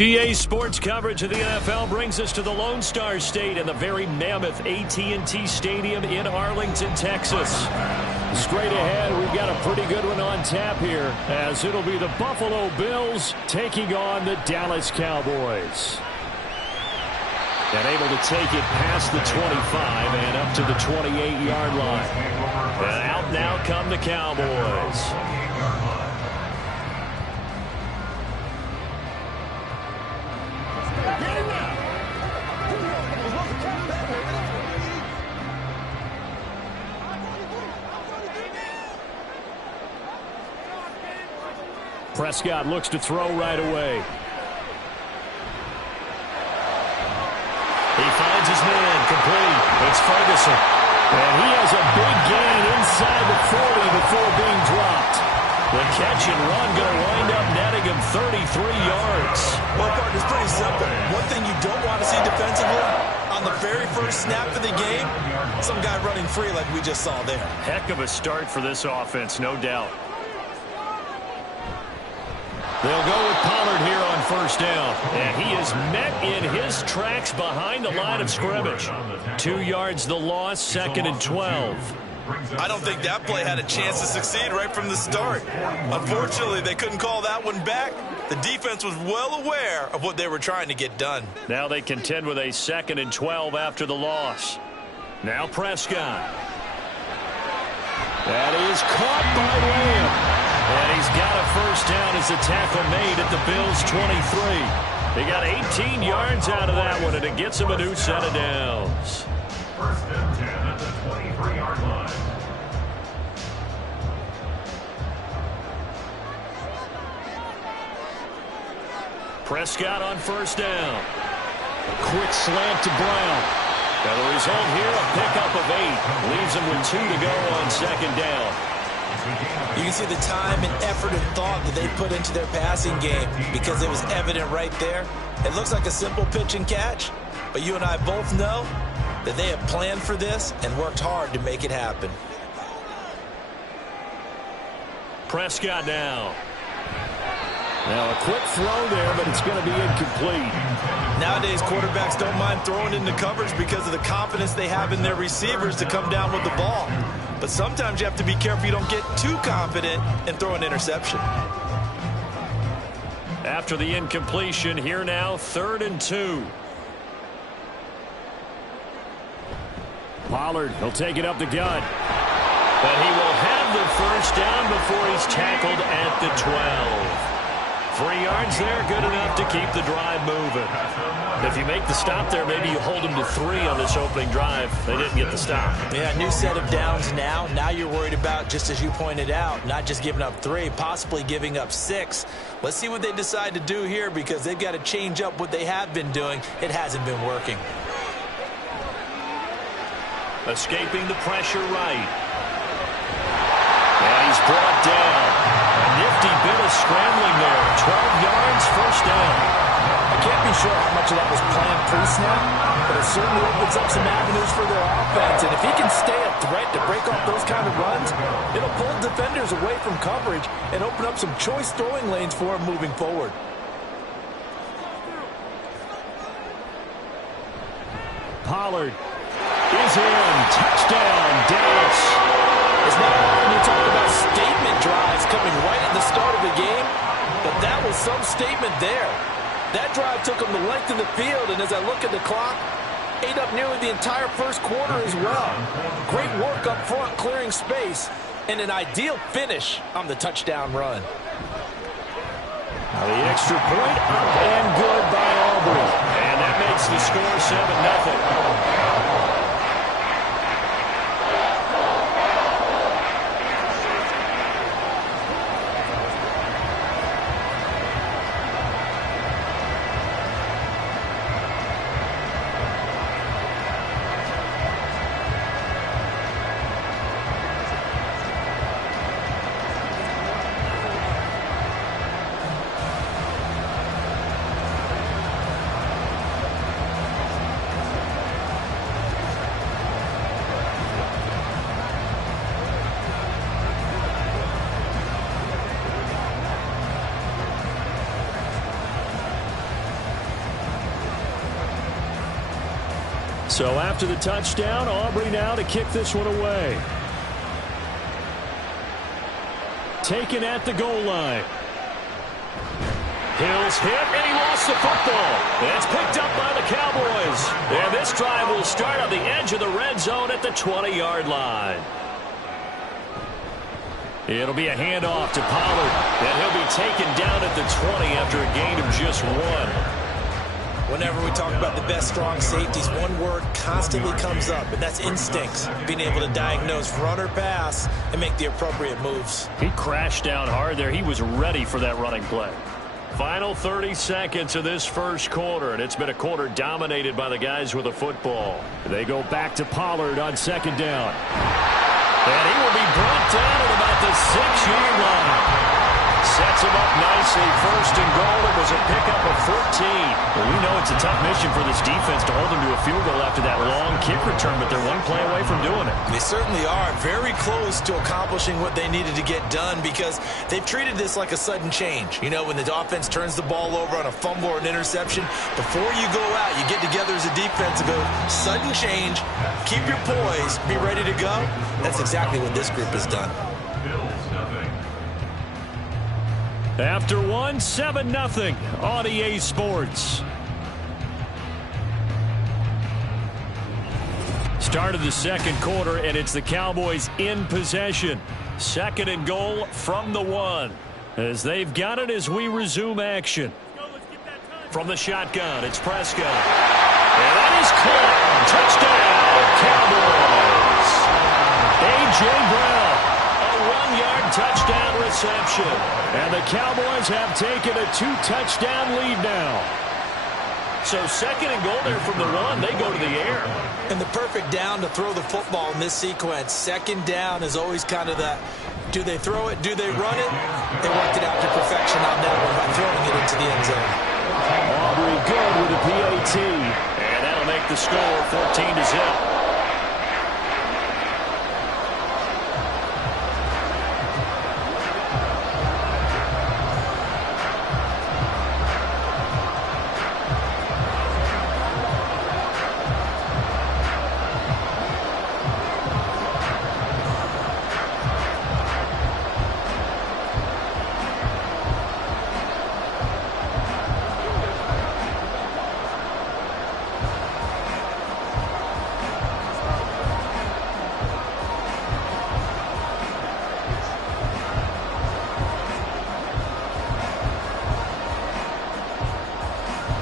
EA Sports coverage of the NFL brings us to the Lone Star State and the very mammoth AT&T Stadium in Arlington, Texas. Straight ahead, we've got a pretty good one on tap here, as it'll be the Buffalo Bills taking on the Dallas Cowboys. And able to take it past the 25 and up to the 28-yard line. And out now come the Cowboys. Prescott looks to throw right away. He finds his man, complete. It's Ferguson. And he has a big gain inside the 40 before being dropped. The catch and run going to wind up netting him 33 yards. Well, Park, it's pretty simple. One thing you don't want to see defensively, on the very first snap of the game, some guy running free like we just saw there. Heck of a start for this offense, no doubt. They'll go with Pollard here on first down. And he is met in his tracks behind the line of scrimmage. 2 yards the loss, 2nd and 12. I don't think that play had a chance to succeed right from the start. Unfortunately, they couldn't call that one back. The defense was well aware of what they were trying to get done. Now they contend with a 2nd and 12 after the loss. Now Prescott. That is caught by Lamb. And he's got a first down as the tackle made at the Bills' 23. They got 18 yards out of that one, and it gets him a new set of downs. 1st and 10 at the 23-yard line. Prescott on first down. A quick slant to Brown. And the result here, a pickup of 8. Leaves them with 2 to go on second down. You can see the time and effort and thought that they put into their passing game because it was evident right there. It looks like a simple pitch and catch, but you and I both know that they have planned for this and worked hard to make it happen. Prescott now. Now a quick throw there, but it's going to be incomplete. Nowadays, quarterbacks don't mind throwing into coverage because of the confidence they have in their receivers to come down with the ball. But sometimes you have to be careful you don't get too confident and throw an interception. After the incompletion, here now, 3rd and 2. Pollard, he'll take it up the gut. But he will have the first down before he's tackled at the 12. 3 yards there, good enough to keep the drive moving. If you make the stop there, maybe you hold them to 3 on this opening drive. They didn't get the stop. Yeah, new set of downs now. Now you're worried about, just as you pointed out, not just giving up 3, possibly giving up 6. Let's see what they decide to do here because they've got to change up what they have been doing. It hasn't been working. Escaping the pressure right. And he's brought down. A nifty bit of scrambling there. 12 yards, first down. I can't be sure how much of that was planned pre-snap, but it certainly opens up some avenues for their offense. And if he can stay a threat to break off those kind of runs, it'll pull defenders away from coverage and open up some choice throwing lanes for him moving forward. Pollard is in. Touchdown, Dallas. It's not often you talk about statement drives coming right at the start of the game, but that was some statement there. That drive took them the length of the field, and as I look at the clock, ate up nearly the entire first quarter as well. Great work up front clearing space, and an ideal finish on the touchdown run. Now the extra point up and good by Aubrey. And that makes the score 7-0. So after the touchdown, Aubrey now to kick this one away. Taken at the goal line. Hill's hit, and he lost the football. And it's picked up by the Cowboys. And this drive will start on the edge of the red zone at the 20-yard line. It'll be a handoff to Pollard, and he'll be taken down at the 20 after a gain of just 1. Whenever we talk about the best strong safeties, one word constantly comes up, and that's instincts. Being able to diagnose run or pass and make the appropriate moves. He crashed down hard there. He was ready for that running play. Final 30 seconds of this first quarter, and it's been a quarter dominated by the guys with the football. They go back to Pollard on second down. And he will be brought down at about the 6-yard line. Sets him up nicely. First and goal. It was a pickup of 14. Well, we know it's a tough mission for this defense to hold them to a field goal after that long kick return, but they're one play away from doing it. They certainly are very close to accomplishing what they needed to get done because they've treated this like a sudden change. You know, when the offense turns the ball over on a fumble or an interception, before you go out, you get together as a defense and go, sudden change, keep your poise, be ready to go. That's exactly what this group has done. After 1, 7-0 on EA Sports. Start of the second quarter, and it's the Cowboys in possession. Second and goal from the 1. As they've got it as we resume action. From the shotgun, it's Prescott. And that is caught. Touchdown, Cowboys. A.J. Brown. A 1-yard touchdown reception. And the Cowboys have taken a 2-touchdown lead now. So second and goal there from the 1. They go to the air. And the perfect down to throw the football in this sequence. Second down is always kind of that, do they throw it, do they run it? They worked it out to perfection on that one by throwing it into the end zone. Aubrey good with a PAT. And that'll make the score 14-0.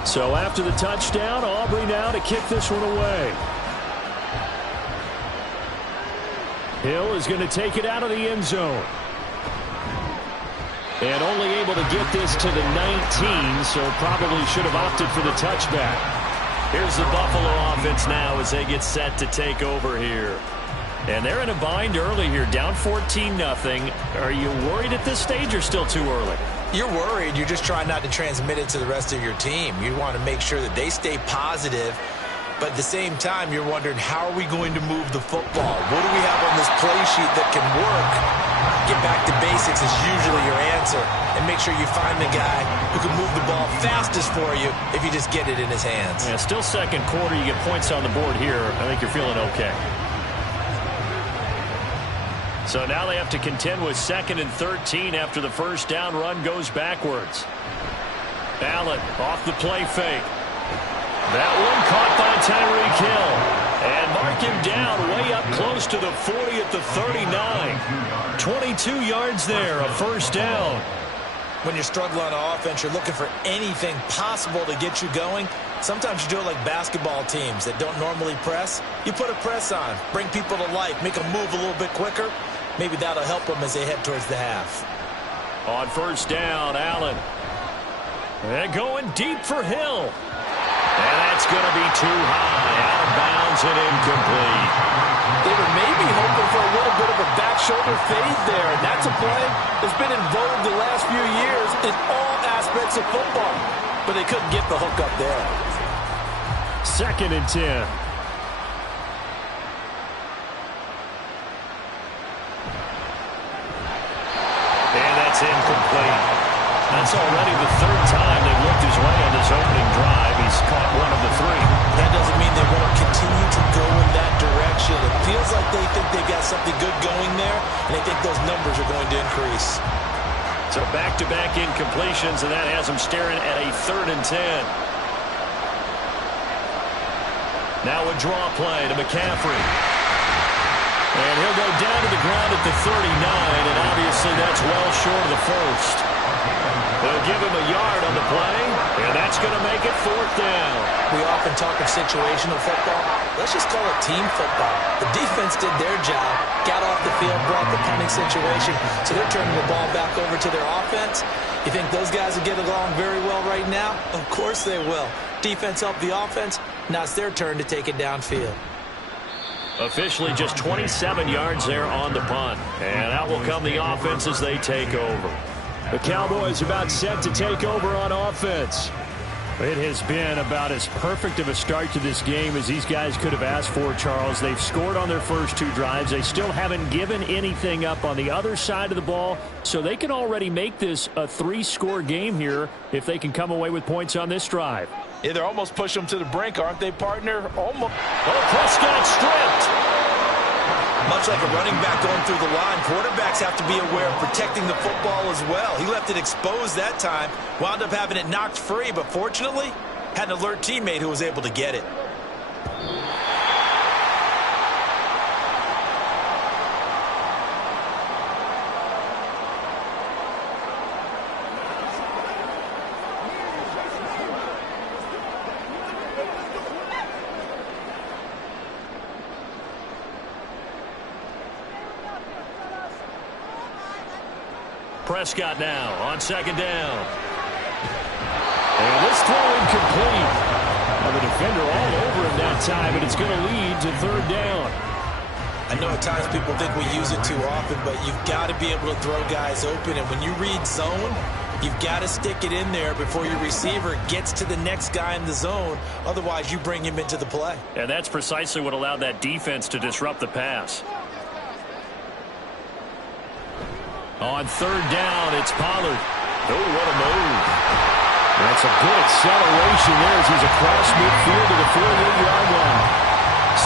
So after the touchdown, Aubrey now to kick this one away. Hill is going to take it out of the end zone. And only able to get this to the 19, so probably should have opted for the touchback. Here's the Buffalo offense now as they get set to take over here. And they're in a bind early here, down 14-0. Are you worried at this stage or still too early? You're worried. You're just trying not to transmit it to the rest of your team. You want to make sure that they stay positive. But at the same time, you're wondering, how are we going to move the football? What do we have on this play sheet that can work? Get back to basics is usually your answer. And make sure you find the guy who can move the ball fastest for you if you just get it in his hands. Yeah, still second quarter. You get points on the board here. I think you're feeling okay. So now they have to contend with 2nd and 13 after the first down run goes backwards. Allen off the play fake. That one caught by Tyreek Hill. And mark him down way up close to the 40 at the 39. 22 yards there, a first down. When you're struggling on offense, you're looking for anything possible to get you going. Sometimes you do it like basketball teams that don't normally press. You put a press on, bring people to life, make them move a little bit quicker. Maybe that'll help them as they head towards the half. On first down, Allen. And going deep for Hill. And that's going to be too high. Out of bounds and incomplete. They were maybe hoping for a little bit of a back shoulder fade there. And that's a play that's been in vogue the last few years in all aspects of football. But they couldn't get the hook up there. 2nd and 10. Incomplete. That's already the 3rd time they've looked his way on this opening drive. He's caught one of the 3. That doesn't mean they won't continue to go in that direction. It feels like they think they've got something good going there, and they think those numbers are going to increase. So back-to-back incompletions, and that has them staring at a 3rd and 10. Now a draw play to McCaffrey. And he'll go down to the ground at the 39, and obviously that's well short of the first. They'll give him a yard on the play, and that's going to make it 4th down. We often talk of situational football. Let's just call it team football. The defense did their job, got off the field, brought the punting situation, so they're turning the ball back over to their offense. You think those guys will get along very well right now? Of course they will. Defense helped the offense. Now it's their turn to take it downfield. Officially just 27 yards there on the punt. And out will come the offense as they take over. The Cowboys about set to take over on offense. It has been about as perfect of a start to this game as these guys could have asked for, Charles. They've scored on their first 2 drives. They still haven't given anything up on the other side of the ball, so they can already make this a 3-score game here if they can come away with points on this drive. Yeah, they're almost pushing them to the brink, aren't they, partner? Almost. Oh, Prescott stripped. Much like a running back going through the line, quarterbacks have to be aware of protecting the football as well. He left it exposed that time, wound up having it knocked free, but fortunately, had an alert teammate who was able to get it. Prescott now on 2nd down. And this throw incomplete. Well, the defender all over him that time, and it's going to lead to third down. I know at times people think we use it too often, but you've got to be able to throw guys open. And when you read zone, you've got to stick it in there before your receiver gets to the next guy in the zone. Otherwise, you bring him into the play. And that's precisely what allowed that defense to disrupt the pass. On third down, it's Pollard. Oh, what a move. That's a good acceleration there as he's across midfield to the 48-yard line.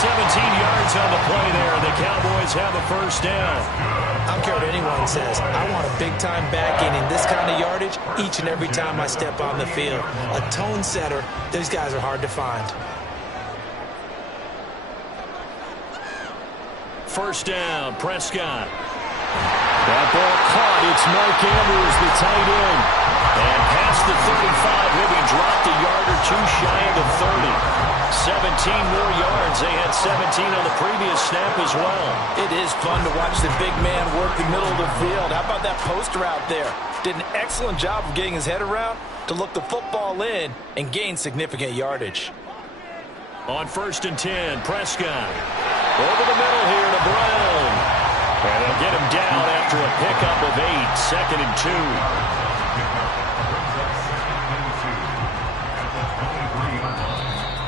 17 yards on the play there. The Cowboys have a first down. I don't care what anyone says. I want a big-time back in this kind of yardage each and every time I step on the field. A tone setter, those guys are hard to find. First down, Prescott. That ball caught. It's Mark Andrews, the tight end. And past the 35, he'll be dropped a yard or two shy of the 30. 17 more yards. They had 17 on the previous snap as well. It is fun to watch the big man work the middle of the field. How about that post route there? Did an excellent job of getting his head around to look the football in and gain significant yardage. On first and 10, Prescott. Over the middle here to Brown. And they'll get him down after a pickup of 8. Second and 2.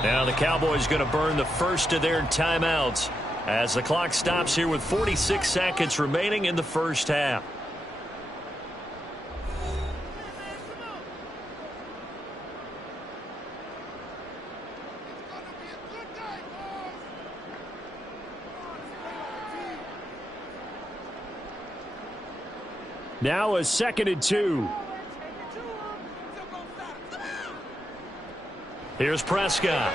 Now the Cowboys going to burn the first of their timeouts as the clock stops here with 46 seconds remaining in the first half. Now a second and 2. Here's Prescott.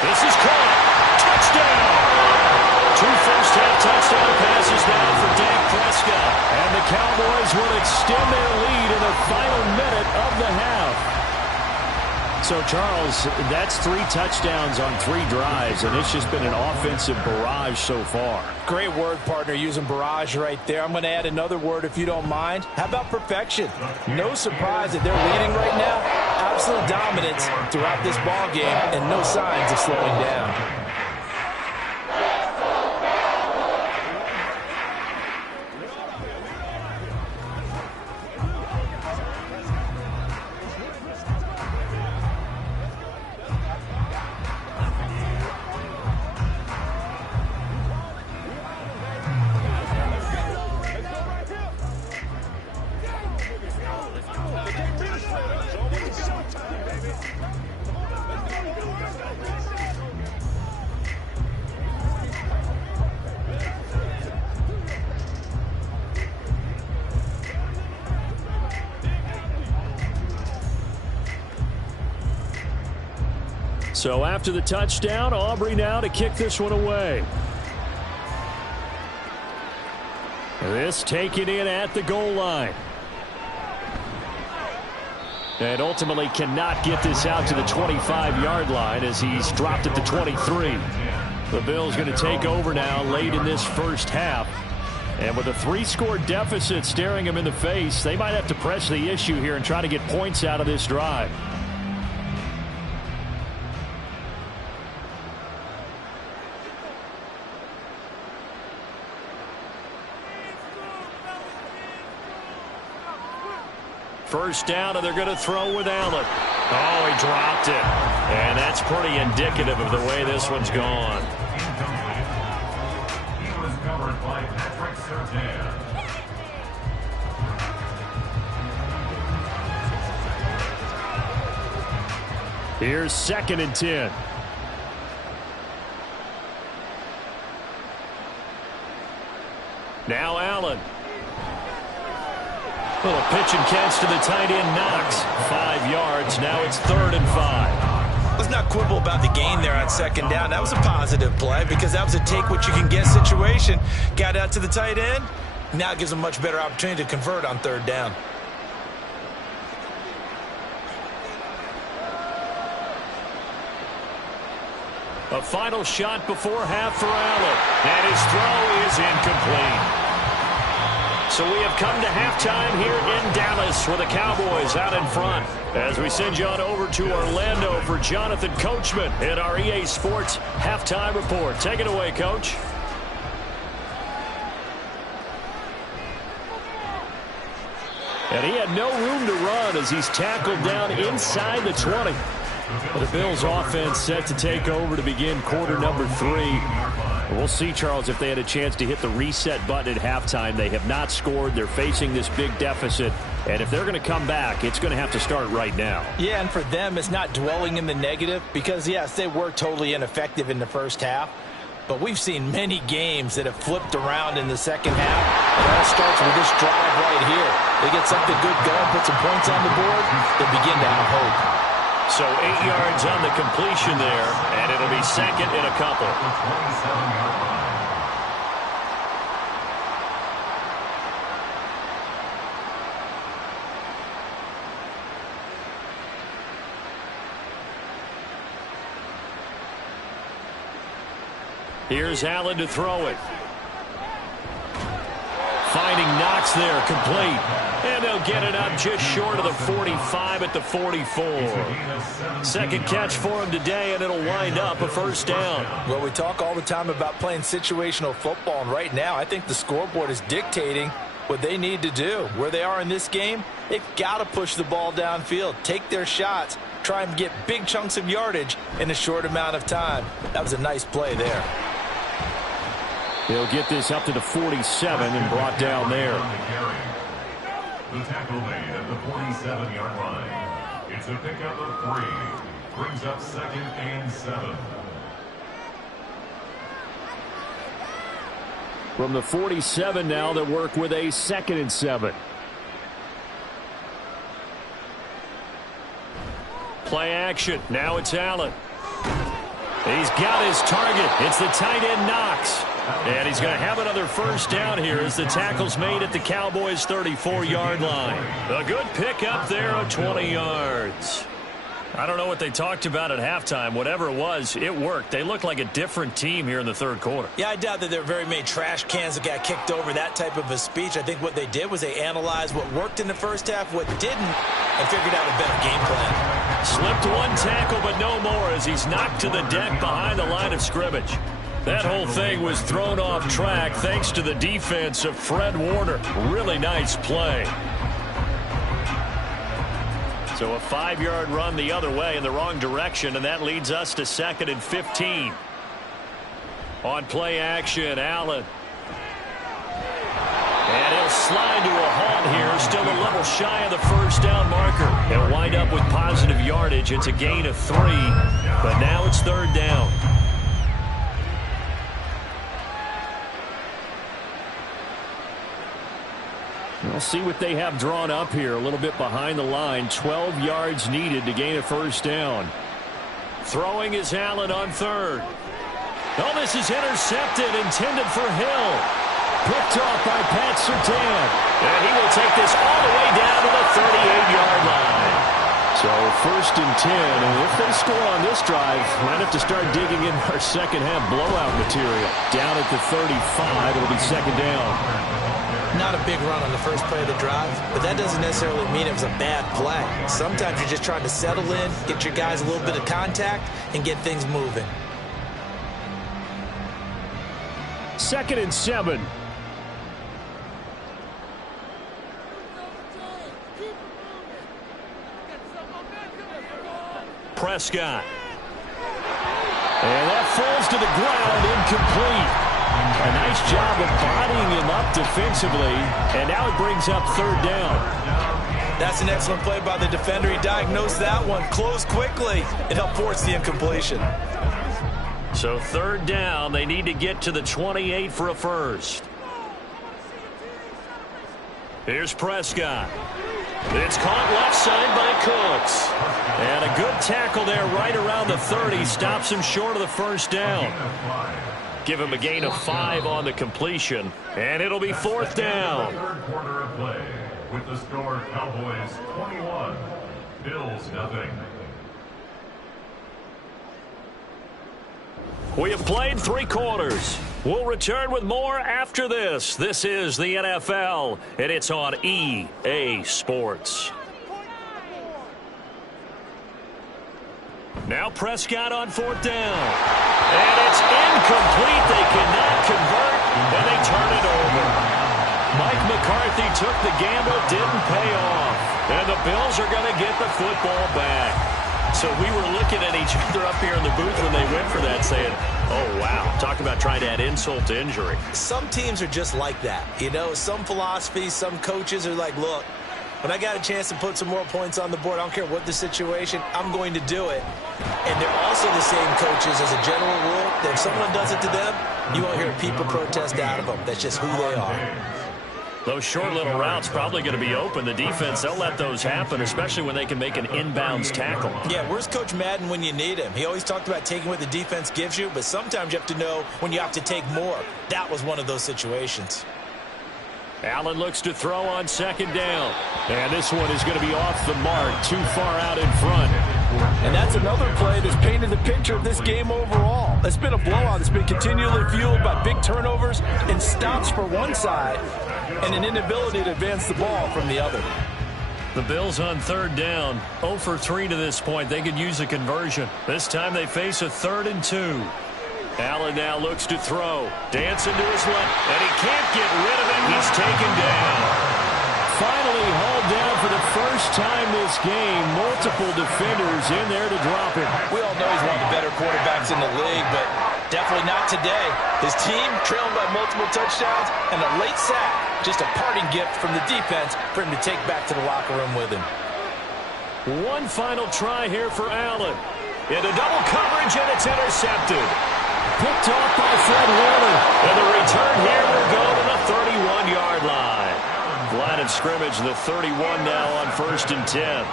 This is caught. Touchdown! 2 first-half touchdown passes now for Dak Prescott. And the Cowboys will extend their lead in the final minute of the half. So, Charles, that's 3 touchdowns on 3 drives, and it's just been an offensive barrage so far. Great word, partner, using barrage right there. I'm going to add another word if you don't mind. How about perfection? No surprise that they're leading right now. Absolute dominance throughout this ball game and no signs of slowing down. So after the touchdown, Aubrey now to kick this one away. This taken in at the goal line. And ultimately cannot get this out to the 25-yard line as he's dropped at the 23. The Bills going to take over now late in this first half. And with a 3-score deficit staring them in the face, they might have to press the issue here and try to get points out of this drive. First down, and they're going to throw with Allen. Oh, he dropped it. And that's pretty indicative of the way this one's gone. He was covered by Patrick Surtain. Here's second and 10. Now Allen. Little pitch and catch to the tight end, Knox. 5 yards. Now it's 3rd and 5. Let's not quibble about the gain there on second down. That was a positive play because that was a take-what-you-can-get situation. Got out to the tight end. Now it gives them a much better opportunity to convert on 3rd down. A final shot before half for Allen. And his throw is incomplete. So we have come to halftime here in Dallas with the Cowboys out in front. As we send you on over to Orlando for Jonathan Coachman in our EA Sports Halftime Report. Take it away, Coach. And he had no room to run as he's tackled down inside the 20. The Bills offense set to take over to begin quarter number 3. We'll see, Charles, if they had a chance to hit the reset button at halftime. They have not scored. They're facing this big deficit. And if they're going to come back, it's going to have to start right now. Yeah, and for them, it's not dwelling in the negative because, yes, they were totally ineffective in the first half. But we've seen many games that have flipped around in the second half. It all starts with this drive right here. They get something good going, put some points on the board, they begin to have hope. So 8 yards on the completion there, and it'll be second and a couple. Here's Allen to throw it. Finding Knox there, complete. And they'll get it up just short of the 45 at the 44. Second catch for him today, and it'll wind up a first down. Well, we talk all the time about playing situational football, and right now I think the scoreboard is dictating what they need to do. Where they are in this game, they've got to push the ball downfield, take their shots, try and get big chunks of yardage in a short amount of time. That was a nice play there. He'll get this up to the 47 and brought down there. The tackle made at the 47-yard line. It's a pickup of 3. Brings up second and 7. From the 47 now, they work with a second and 7. Play action. Now it's Allen. He's got his target. It's the tight end Knox. And he's going to have another first down here as the tackle's made at the Cowboys' 34-yard line. A good pickup there of 20 yards. I don't know what they talked about at halftime. Whatever it was, it worked. They look like a different team here in the third quarter. Yeah, I doubt that there were very many trash cans that got kicked over, that type of a speech. I think what they did was they analyzed what worked in the first half, what didn't, and figured out a better game plan. Slipped one tackle, but no more as he's knocked to the deck behind the line of scrimmage. That whole thing was thrown off track thanks to the defense of Fred Warner. Really nice play. So a 5-yard run the other way in the wrong direction, and that leads us to second and 15. On play action, Allen. And he'll slide to a halt here, still a little shy of the first down marker. He'll wind up with positive yardage. It's a gain of 3, but now it's third down. We'll see what they have drawn up here. A little bit behind the line. 12 yards needed to gain a first down. Throwing is Allen on third. Oh, this is intercepted, intended for Hill. Picked off by Pat Surtain. And he will take this all the way down to the 38-yard line. So first and 10. And if they score on this drive, might have to start digging in our second half blowout material. Down at the 35, it'll be second down. Not a big run on the first play of the drive, but that doesn't necessarily mean it was a bad play. Sometimes you're just trying to settle in, get your guys a little bit of contact, and get things moving. Second and 7. Prescott. And that falls to the ground, incomplete. A nice job of bodying him up defensively, and now it brings up third down. That's an excellent play by the defender. He diagnosed that one, closed quickly, and helped force the incompletion. So third down, they need to get to the 28 for a first. Here's Prescott. It's caught left side by Cooks. And a good tackle there right around the 30. Stops him short of the first down. Give him a gain of 5 on the completion. And it'll be fourth down. Third quarter of play with the score Cowboys 21, Bills nothing. We have played 3 quarters. We'll return with more after this. This is the NFL, and it's on EA Sports. Now Prescott on 4th down. And it's incomplete. They cannot convert, and they turn it over. Mike McCarthy took the gamble, didn't pay off. And the Bills are going to get the football back. So we were looking at each other up here in the booth when they went for that saying, oh, wow, talk about trying to add insult to injury. Some teams are just like that. You know, some philosophies, some coaches are like, look, when I got a chance to put some more points on the board, I don't care what the situation, I'm going to do it. And they're also the same coaches as a general rule that if someone does it to them, you won't hear people protest out of them. That's just who they are. Those short little routes probably going to be open. The defense, they'll let those happen, especially when they can make an inbounds tackle. Yeah, where's Coach Madden when you need him? He always talked about taking what the defense gives you, but sometimes you have to know when you have to take more. That was one of those situations. Allen looks to throw on 2nd down. And this one is going to be off the mark, too far out in front. And that's another play that's painted the picture of this game overall. It's been a blowout that's been continually fueled by big turnovers and stops for one side and an inability to advance the ball from the other. The Bills on 3rd down, 0 for 3 to this point. They could use a conversion. This time they face a 3rd and 2. Allen now looks to throw. Dancing to his left, and he can't get rid of it. He's taken down. Finally hauled down for the first time this game. Multiple defenders in there to drop him. We all know he's one of the better quarterbacks in the league, but definitely not today. His team trailing by multiple touchdowns and a late sack. Just a parting gift from the defense for him to take back to the locker room with him. One final try here for Allen. Into double coverage, and it's intercepted. Picked off by Fred Warner. And the return here will go to the 31-yard line. Line of scrimmage, the 31 now on 1st and 10.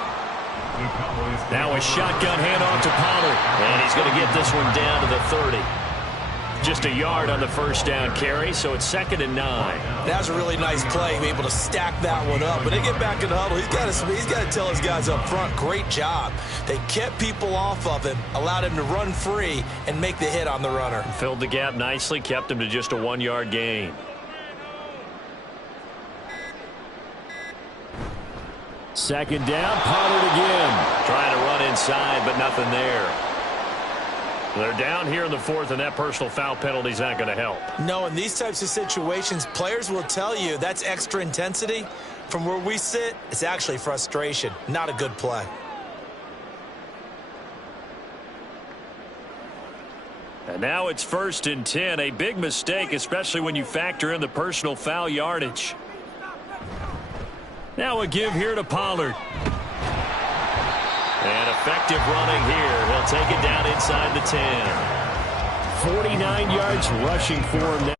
Now a shotgun handoff to Pollard. And he's going to get this one down to the 30. Just a yard on the 1st down carry, so it's 2nd and 9. That was a really nice play, able to stack that one up. When they get back in the huddle, he's got to tell his guys up front, great job. They kept people off of him, allowed him to run free and make the hit on the runner. Filled the gap nicely, kept him to just a 1-yard gain. Second down, Pollard again. Trying to run inside, but nothing there. They're down here in the 4th, and that personal foul penalty is not going to help. No, in these types of situations, players will tell you that's extra intensity. From where we sit, it's actually frustration, not a good play. And now it's 1st and 10, a big mistake, especially when you factor in the personal foul yardage. Now a give here to Pollard. And effective running here. He'll take it down inside the 10. 49 yards rushing for him now.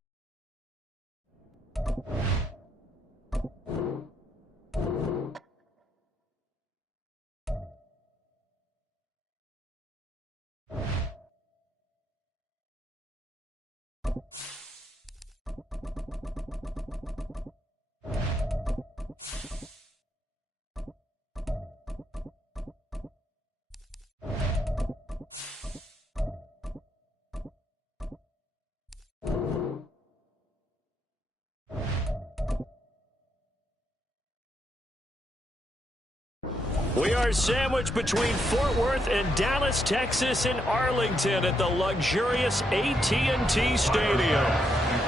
We are sandwiched between Fort Worth and Dallas, Texas, in Arlington at the luxurious AT&T Stadium.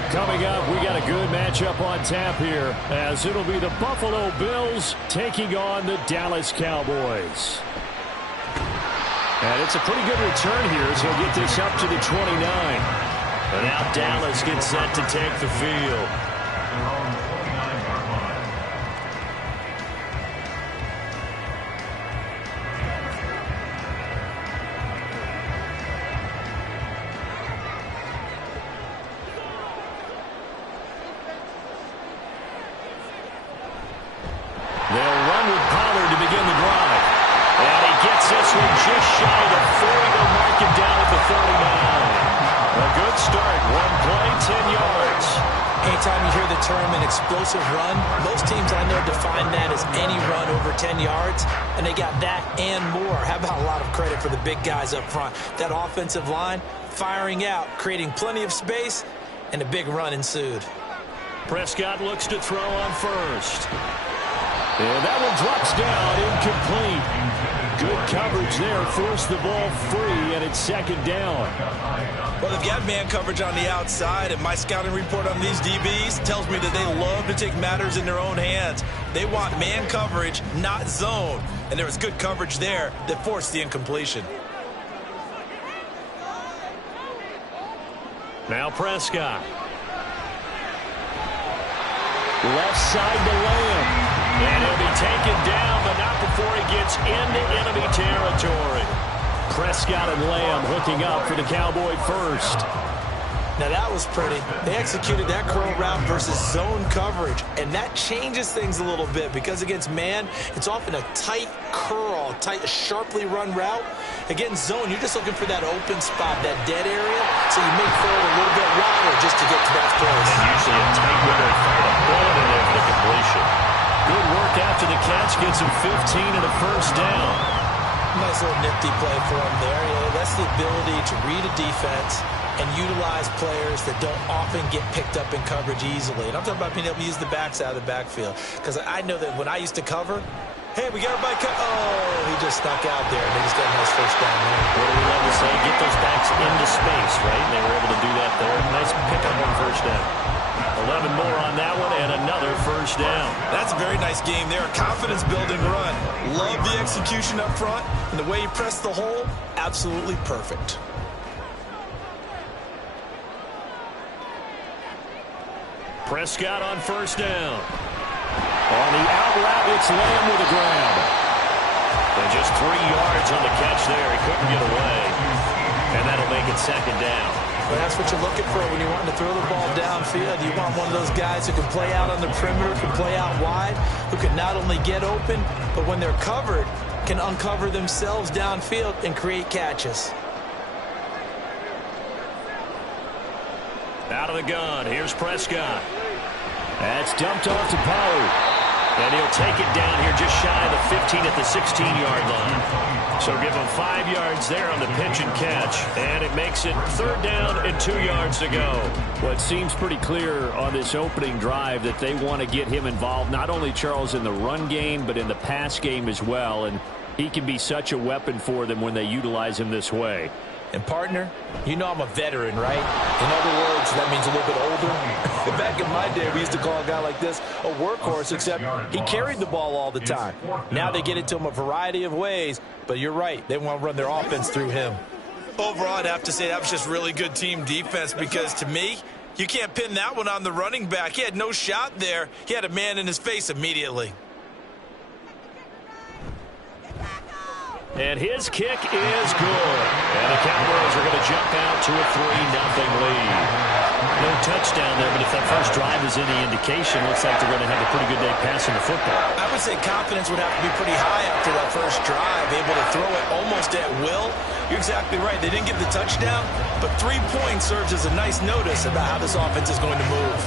Coming up, we got a good matchup on tap here, as it'll be the Buffalo Bills taking on the Dallas Cowboys. And it's a pretty good return here, as he'll get this up to the 29. And now Dallas gets set to take the field. They'll run with Pollard to begin the drive. And he gets this one just shy of the 40. They'll mark him down at the 39. A good start. One play, 10 yards. Anytime you hear the term an explosive run, most teams I know define that as any run over 10 yards, and they got that and more. How about a lot of credit for the big guys up front? That offensive line firing out, creating plenty of space, and a big run ensued. Prescott looks to throw on first. And that one drops down, incomplete. Good coverage there, forced the ball free, and it's second down. Well, they've got man coverage on the outside, and my scouting report on these DBs tells me that they love to take matters in their own hands. They want man coverage, not zone, and there was good coverage there that forced the incompletion. Now Prescott. Left side to Lamb. And he'll be taken down, but not before he gets into enemy territory. Prescott and Lamb hooking up for the Cowboy first. Now that was pretty. They executed that curl route versus zone coverage, and that changes things a little bit because against man, it's often a tight curl, tight, sharply run route. Against zone, you're just looking for that open spot, that dead area, so you may throw it a little bit wider just to get to that place. And usually a tight window to find a bullet in there for the completion. Good work after the catch, gets him 15 and a first down. Nice little nifty play for him there. Yeah, that's the ability to read a defense and utilize players that don't often get picked up in coverage easily. And I'm talking about being able to use the backs out of the backfield. Because I know that when I used to cover, hey, we got everybody cut. Oh, he just stuck out there, and they just got a nice first down there. What do we love to say? Get those backs into space, right? And they were able to do that there. Nice pickup on first down. 11 more on that one, and another first down. That's a very nice game there. A confidence-building run. Love the execution up front, and the way he pressed the hole, absolutely perfect. Prescott on first down. On the out route, it's Lamb with a grab. And just 3 yards on the catch there. He couldn't get away. And that'll make it second down. Well, that's what you're looking for when you want to throw the ball downfield. You want one of those guys who can play out on the perimeter, can play out wide, who can not only get open, but when they're covered, can uncover themselves downfield and create catches. Out of the gun, here's Prescott. That's dumped off to Pollard. And he'll take it down here just shy of the 15 at the 16-yard line. So give him 5 yards there on the pitch and catch. And it makes it third down and 2 yards to go. Well, it seems pretty clear on this opening drive that they want to get him involved, not only, Charles, in the run game, but in the pass game as well. And he can be such a weapon for them when they utilize him this way. And, partner, you know I'm a veteran, right? In other words, that means a little bit older. Back in my day, we used to call a guy like this a workhorse, except he carried the ball all the time. Now they get it to him a variety of ways, but you're right. They want to run their offense through him. Overall, I'd have to say that was just really good team defense because, to me, you can't pin that one on the running back. He had no shot there. He had a man in his face immediately. And his kick is good. And the Cowboys are going to jump out to a 3-0 lead. No touchdown there, but if that first drive is any indication, looks like they're going to have a pretty good day passing the football. I would say confidence would have to be pretty high after that first drive, able to throw it almost at will. You're exactly right. They didn't get the touchdown, but 3 points serves as a nice notice about how this offense is going to move.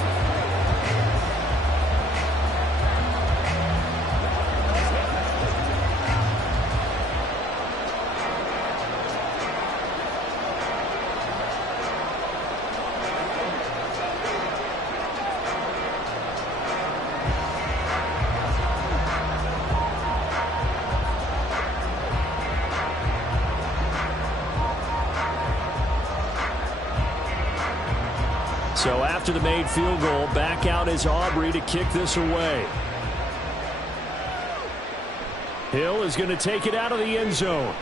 So after the made field goal, back out is Aubrey to kick this away. Hill is going to take it out of the end zone.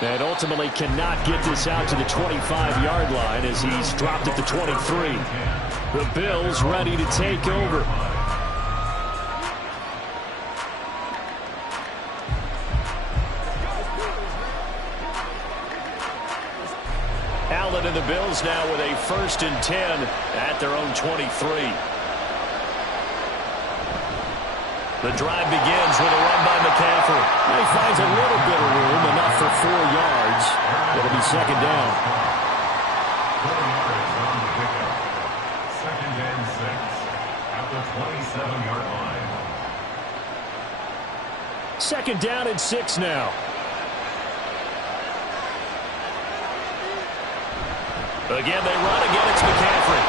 And ultimately cannot get this out to the 25-yard line as he's dropped at the 23. The Bills ready to take over. Allen and the Bills now with a 1st and 10 at their own 23. The drive begins with a run by McCaffrey. He finds a little bit of room, enough for 4 yards. It'll be second down. 4 yards on the pickup. Second down. at the 27-yard line. Second down and 6 now. Again, they run. Again, it's McCaffrey.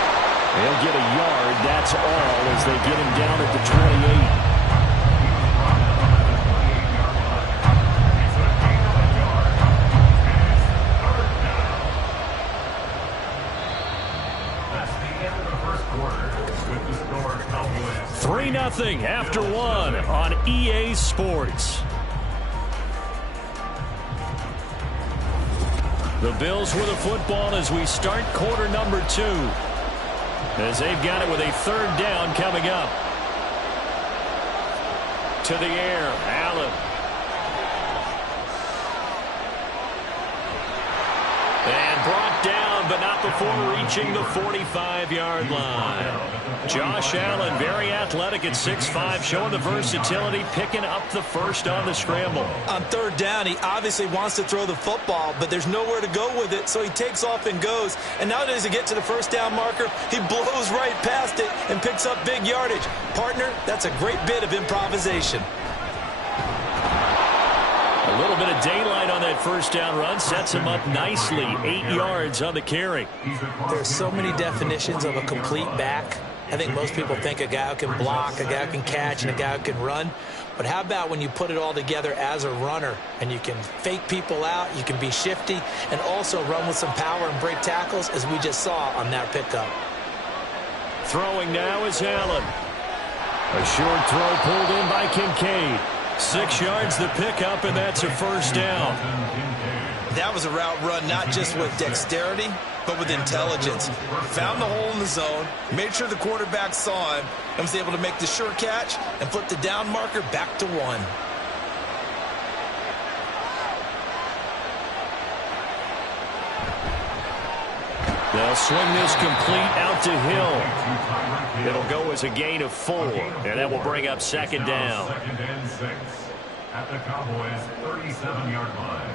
They'll get a yard. That's all as they get him down at the 28. That's the end of the first quarter. With the score, Cowboys 3-0 after 1 on EA Sports. The Bills with the football as we start quarter number 2. As they've got it with a third down coming up. To the air, Allen. And brought down, but not before reaching the 45-yard line. Josh Allen, very athletic at 6'5", showing the versatility, picking up the first on the scramble. On third down, he obviously wants to throw the football, but there's nowhere to go with it, so he takes off and goes. And now that he gets to the first down marker, he blows right past it and picks up big yardage. Partner, that's a great bit of improvisation. A little bit of daylight on that first down run sets him up nicely. 8 yards on the carry. There's so many definitions of a complete back. I think most people think a guy who can block, a guy who can catch, and a guy who can run. But how about when you put it all together as a runner and you can fake people out, you can be shifty, and also run with some power and break tackles as we just saw on that pickup. Throwing now is Allen. A short throw pulled in by Kincaid. 6 yards the pickup, and that's a first down. That was a route run not just with dexterity, but with intelligence. Found the hole in the zone, made sure the quarterback saw him, and was able to make the sure catch and flip the down marker back to 1. They'll swing this complete out to Hill. It'll go as a gain of 4, and that will bring up second down. Second and 6 at the Cowboys' 37-yard line.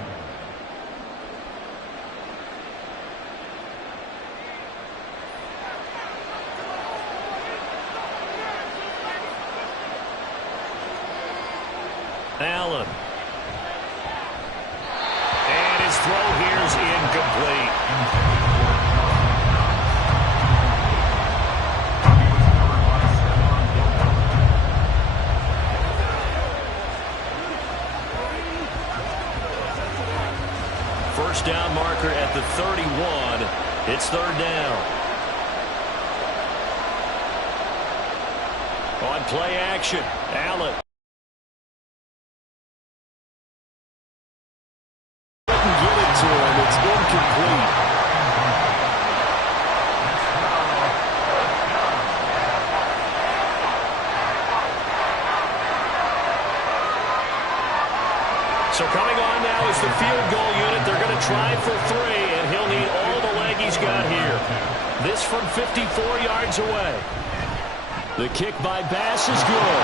Allen. And his throw here is incomplete. First down marker at the 31. It's third down. On play action, Allen. It's incomplete. So coming on now is the field goal unit. They're going to try for 3, and he'll need all the leg he's got here. This from 54 yards away. The kick by Bass is good,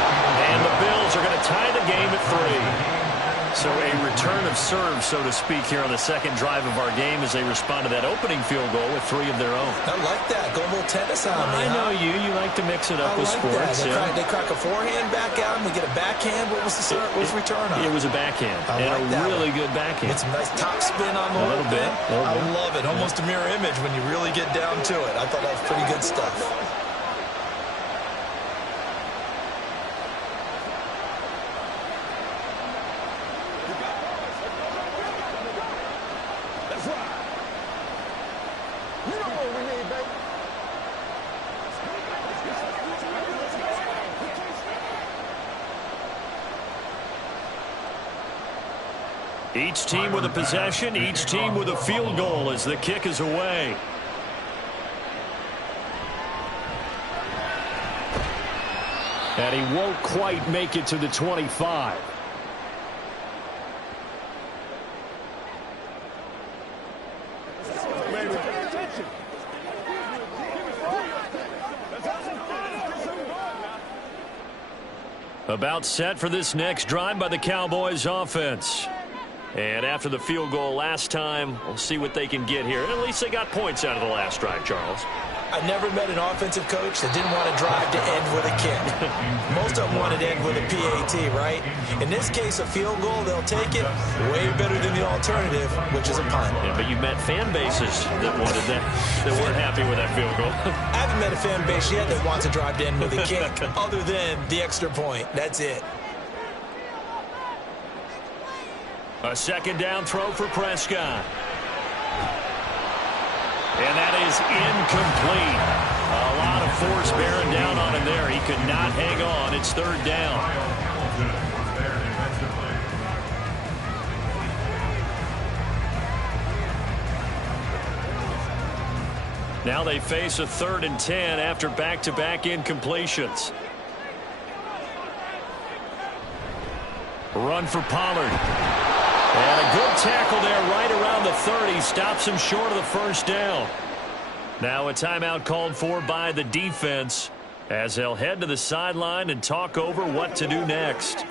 and the Bills are going to tie the game at 3. So a return of serve, so to speak, here on the second drive of our game as they respond to that opening field goal with 3 of their own. I like that. Go a little tennis on me. I know you. You like to mix it up with sports. They crack a forehand back out, and we get a backhand. What was the return on? It was a backhand, and a really good backhand. Get some nice top spin on the a little bit. I love it. Almost a mirror image when you really get down to it. I thought that was pretty good stuff. Each team with a possession, each team with a field goal as the kick is away. And he won't quite make it to the 25. About set for this next drive by the Cowboys offense. And after the field goal last time, we'll see what they can get here. At least they got points out of the last drive, Charles. I never met an offensive coach that didn't want to drive to end with a kick. Most of them wanted to end with a PAT, right? In this case, a field goal, they'll take it way better than the alternative, which is a punt. Yeah, but you met fan bases that wanted that weren't happy with that field goal. I haven't met a fan base yet that wants to drive to end with a kick other than the extra point. That's it. A second down throw for Prescott. And that is incomplete. A lot of force bearing down on him there. He could not hang on. It's third down. Now they face a 3rd and 10 after back-to-back incompletions. Run for Pollard. And a good tackle there right around the 30. Stops him short of the first down. Now a timeout called for by the defense as they'll head to the sideline and talk over what to do next.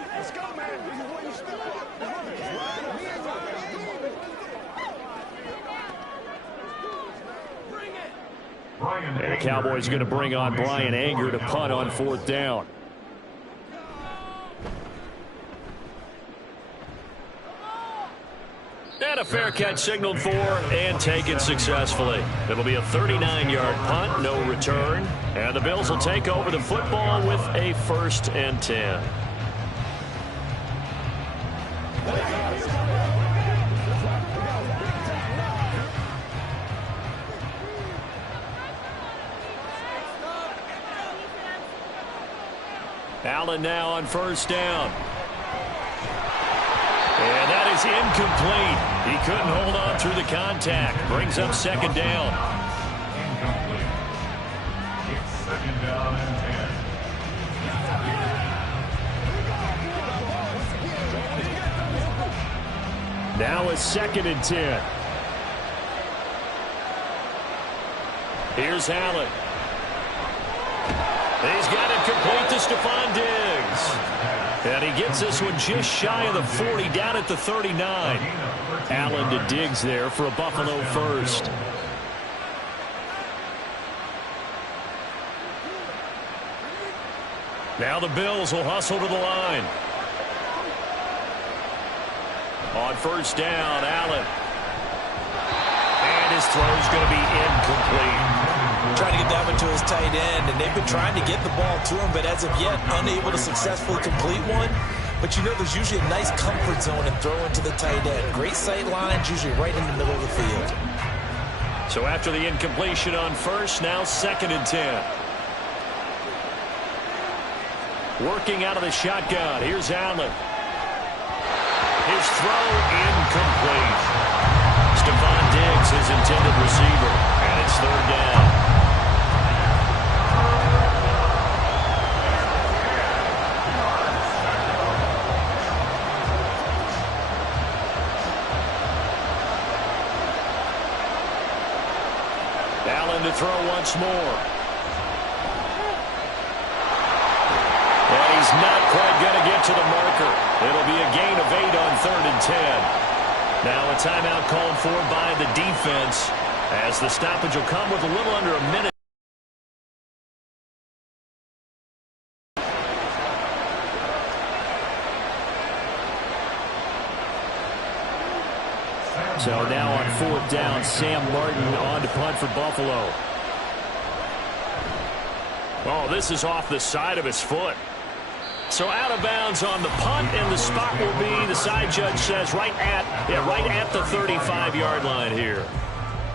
And the Cowboys going to bring on Bryan Anger to punt on 4th down. And a fair catch signaled for and taken successfully. It'll be a 39-yard punt, no return. And the Bills will take over the football with a 1st and 10. Allen now on 1st down. And that is incomplete. He couldn't hold on through the contact. Brings up 2nd down. Incomplete. It's 2nd down and 10. Now a 2nd and 10. Here's Allen. He's got it complete to Stephon Diggs. And he gets this one just shy of the 40, down at the 39. Allen to Diggs there for a Buffalo first. Now the Bills will hustle to the line. On 1st down, Allen. And his throw's going to be incomplete. Trying to get that one to his tight end, and they've been trying to get the ball to him, but as of yet, unable to successfully complete one. But you know there's usually a nice comfort zone in throwing to the tight end. Great sight lines, usually right in the middle of the field. So after the incompletion on 1st, now 2nd and 10. Working out of the shotgun. Here's Allen. His throw incomplete. Stephon Diggs, his intended receiver. And it's 3rd down. Allen to throw once more. And he's not quite going to get to the marker. It'll be a gain of 8 on 3rd and 10. Now a timeout called for by the defense as the stoppage will come with a little under a minute. So now on 4th down, Sam Martin on to punt for Buffalo. Oh, this is off the side of his foot. So out of bounds on the punt, and the spot will be, the side judge says, right at the 35-yard line here.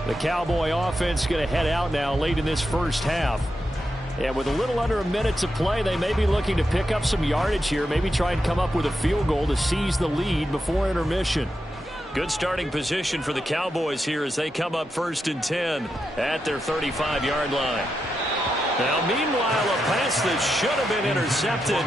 The Cowboy offense going to head out now late in this first half. And with a little under a minute to play, they may be looking to pick up some yardage here, maybe try and come up with a field goal to seize the lead before intermission. Good starting position for the Cowboys here as they come up 1st and 10 at their 35-yard line. Now, meanwhile, a pass that should have been intercepted,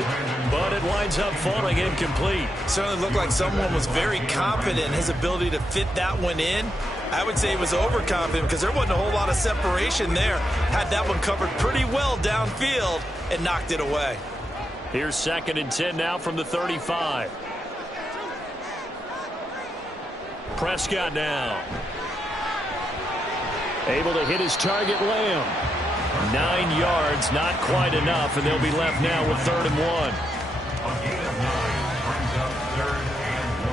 but it winds up falling incomplete. Certainly looked like someone was very confident in his ability to fit that one in. I would say he was overconfident because there wasn't a whole lot of separation there. Had that one covered pretty well downfield and knocked it away. Here's 2nd and 10 now from the 35. Prescott now. Able to hit his target, Lamb. 9 yards, not quite enough, and they'll be left now with 3rd and 1. A gain of 9 brings up 3rd and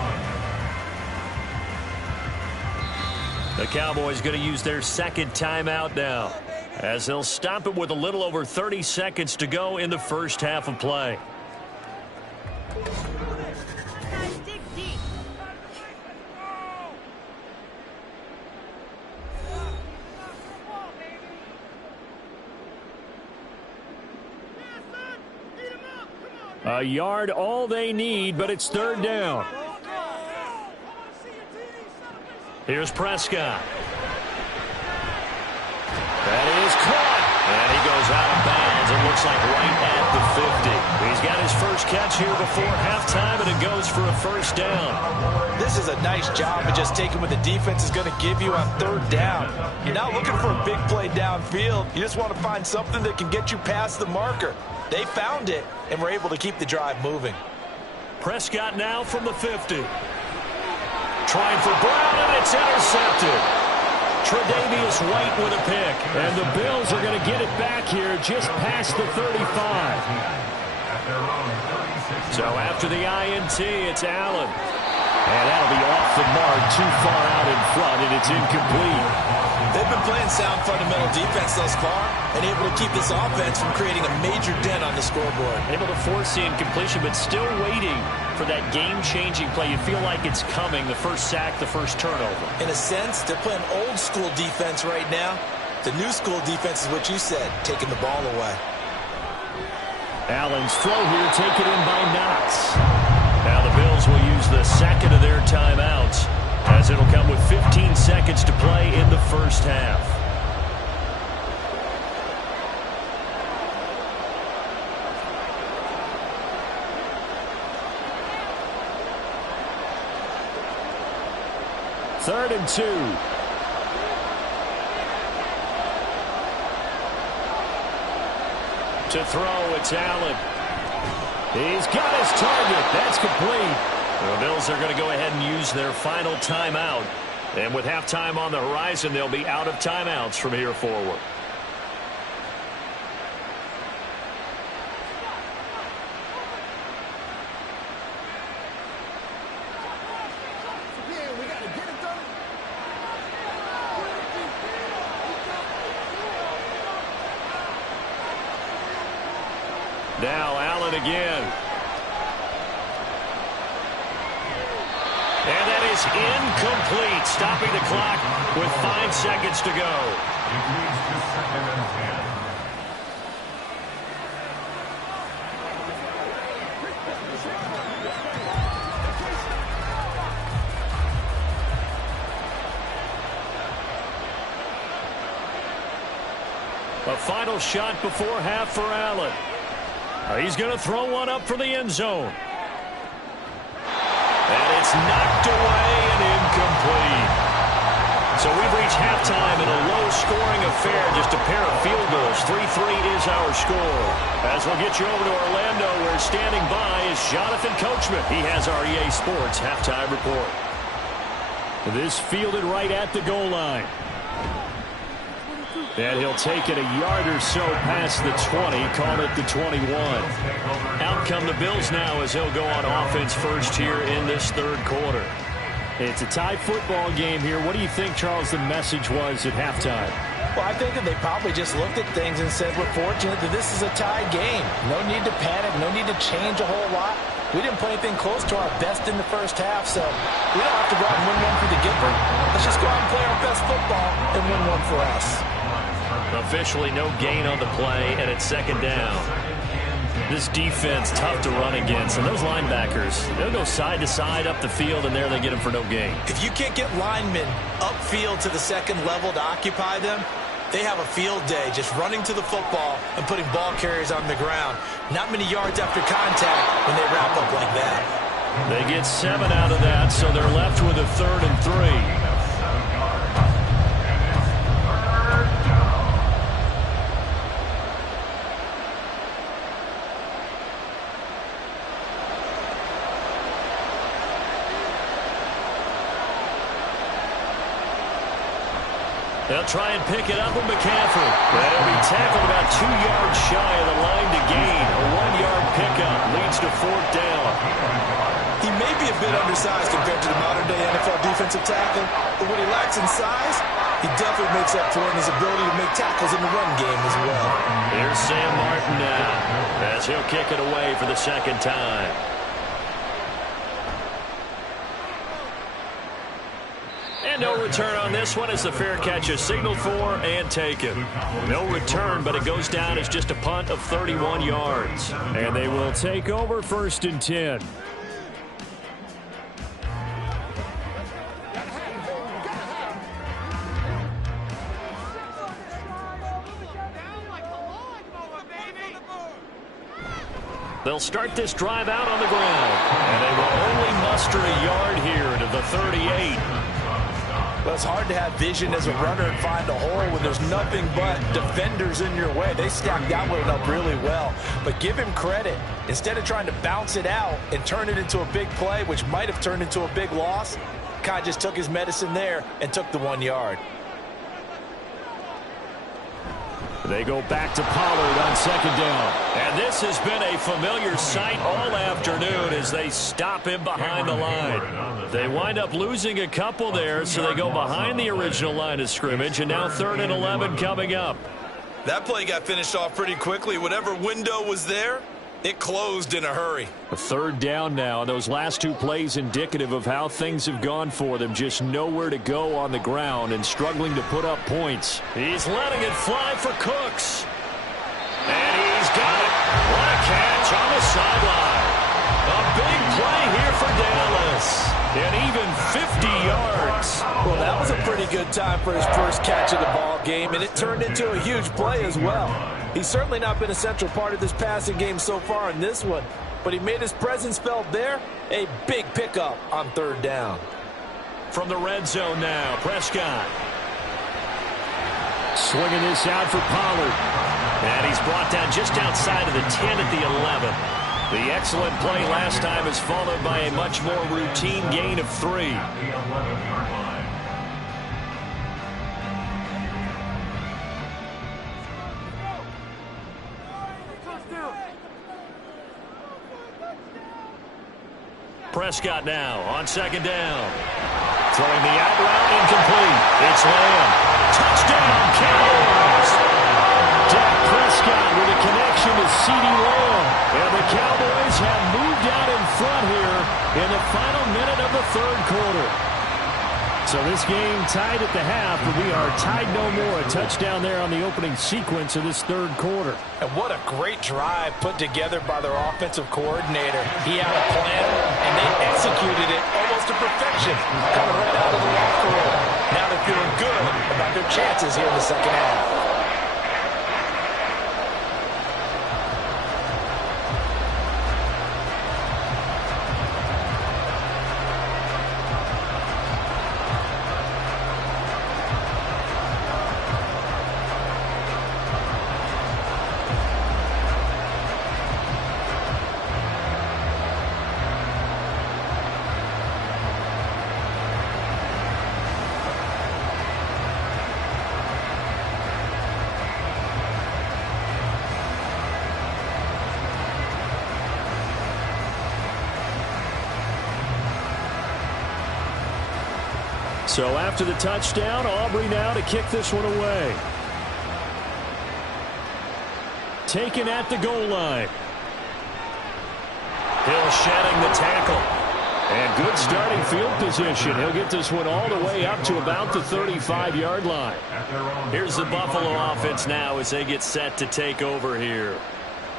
1. The Cowboys going to use their second timeout now, as they'll stop it with a little over 30 seconds to go in the first half of play. A yard all they need, but it's 3rd down. Here's Prescott. That is caught. And he goes out of bounds. It looks like right at the 50. He's got his first catch here before halftime, and it goes for a 1st down. This is a nice job of just taking what the defense is going to give you on 3rd down. You're not looking for a big play downfield. You just want to find something that can get you past the marker. They found it and were able to keep the drive moving. Prescott now from the 50. Trying for Brown, and it's intercepted. Tre'Davious White with a pick. And the Bills are going to get it back here just past the 35. So after the INT, it's Allen. And that'll be off the mark, too far out in front, and it's incomplete. They've been playing sound fundamental defense thus far and able to keep this offense from creating a major dent on the scoreboard. Able to force the incompletion, but still waiting for that game-changing play. You feel like it's coming, the first sack, the first turnover. In a sense, they're playing old-school defense right now. The new-school defense is what you said, taking the ball away. Allen's throw here taken in by Knox. Now the Bills will use the second of their timeouts, as it'll come with 15 seconds to play in the first half. Third and 2. To throw, it's Allen. He's got his target. That's complete. The Bills are going to go ahead and use their final timeout. And with halftime on the horizon, they'll be out of timeouts from here forward. Now Allen again. And that is incomplete, stopping the clock with 5 seconds to go. It leads to 2nd and 10. A final shot before half for Allen. He's going to throw one up for the end zone. And it's knocked away and incomplete. So we've reached halftime in a low-scoring affair, just a pair of field goals. 3-3 is our score. As we'll get you over to Orlando, where standing by is Jonathan Coachman. He has our EA Sports halftime report. This fielded right at the goal line. And he'll take it a yard or so past the 20, call it the 21. Out come the Bills now as he'll go on offense first here in this 3rd quarter. It's a tie football game here. What do you think, Charles, the message was at halftime? Well, I think that they probably just looked at things and said, we're fortunate that this is a tie game. No need to panic, no need to change a whole lot. We didn't play anything close to our best in the first half, so we don't have to go out and win one for the Gipper. Let's just go out and play our best football and win one for us. Officially no gain on the play, and it's 2nd down. This defense tough to run against, and those linebackers, they'll go side to side up the field, and there they get them for no gain. If you can't get linemen upfield to the 2nd level to occupy them, they have a field day just running to the football and putting ball carriers on the ground. Not many yards after contact when they wrap up like that. They get 7 out of that, so they're left with a 3rd and 3. They'll try and pick it up with McCaffrey. That'll be tackled about 2 yards shy of the line to gain. A 1-yard pickup leads to 4th down. He may be a bit undersized compared to the modern-day NFL defensive tackle, but what he lacks in size, he definitely makes up for in his ability to make tackles in the run game as well. Here's Sam Martin now, as he'll kick it away for the 2nd time. And no return on this one as the fair catch is signaled for and taken. No return, but it goes down as just a punt of 31 yards. And they will take over 1st and 10. They'll start this drive out on the ground. And they will only muster a yard here to the 38. Well, it's hard to have vision as a runner and find a hole when there's nothing but defenders in your way. They stacked that one up really well. But give him credit. Instead of trying to bounce it out and turn it into a big play, which might have turned into a big loss, Kai just took his medicine there and took the 1 yard. They go back to Pollard on 2nd down. And this has been a familiar sight all afternoon as they stop him behind the line. They wind up losing a couple there, so they go behind the original line of scrimmage, and now 3rd and 11 coming up. That play got finished off pretty quickly. Whatever window was there, it closed in a hurry. A 3rd down now. Those last 2 plays indicative of how things have gone for them. Just nowhere to go on the ground and struggling to put up points. He's letting it fly for Cooks. And he's got it. What a catch on the sideline. A big play here for Dallas. And even 50 yards. Well, that was a pretty good time for his first catch of the ball game, and it turned into a huge play as well. He's certainly not been a central part of this passing game so far in this one, but he made his presence felt there. A big pickup on 3rd down. From the red zone now, Prescott. Swinging this out for Pollard. And he's brought down just outside of the 10 at the 11. The excellent play last time is followed by a much more routine gain of 3. Prescott now on 2nd down. Throwing the out route incomplete. It's Lamb. Touchdown, Cowboys! Dak Prescott with a connection to CeeDee Lamb. And the Cowboys have moved out in front here in the final minute of the 3rd quarter. So this game tied at the half, but we are tied no more. A touchdown there on the opening sequence of this 3rd quarter. And what a great drive put together by their offensive coordinator. He had a plan, and they executed it almost to perfection. Coming right out of the locker room. Now they're feeling good about their chances here in the 2nd half. So after the touchdown, Aubrey now to kick this one away. Taken at the goal line. Hill shedding the tackle. And good starting field position. He'll get this one all the way up to about the 35-yard line. Here's the Buffalo offense now as they get set to take over here.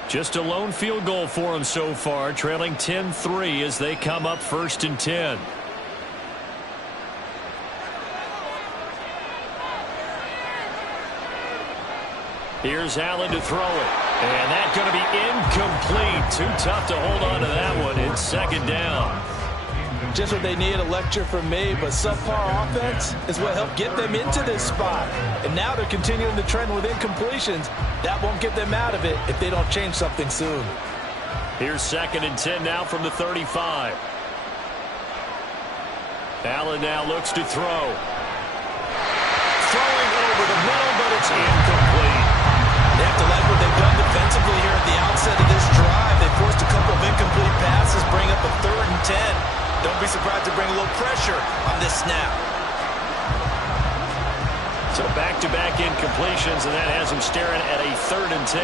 Just a lone field goal for them so far, trailing 10-3 as they come up 1st and 10. Here's Allen to throw it. And that's going to be incomplete. Too tough to hold on to that one. It's 2nd down. Just what they need, a lecture from me, but subpar offense is what helped get them into this spot. And now they're continuing the trend with incompletions. That won't get them out of it if they don't change something soon. Here's 2nd and 10 now from the 35. Allen now looks to throw. Throwing over the middle, but it's incomplete. They have to like what they've done defensively here at the outset of this drive. They forced a couple of incomplete passes, bring up a 3rd and 10. Don't be surprised to bring a little pressure on this snap. So back-to-back incompletions, and that has him staring at a 3rd and 10.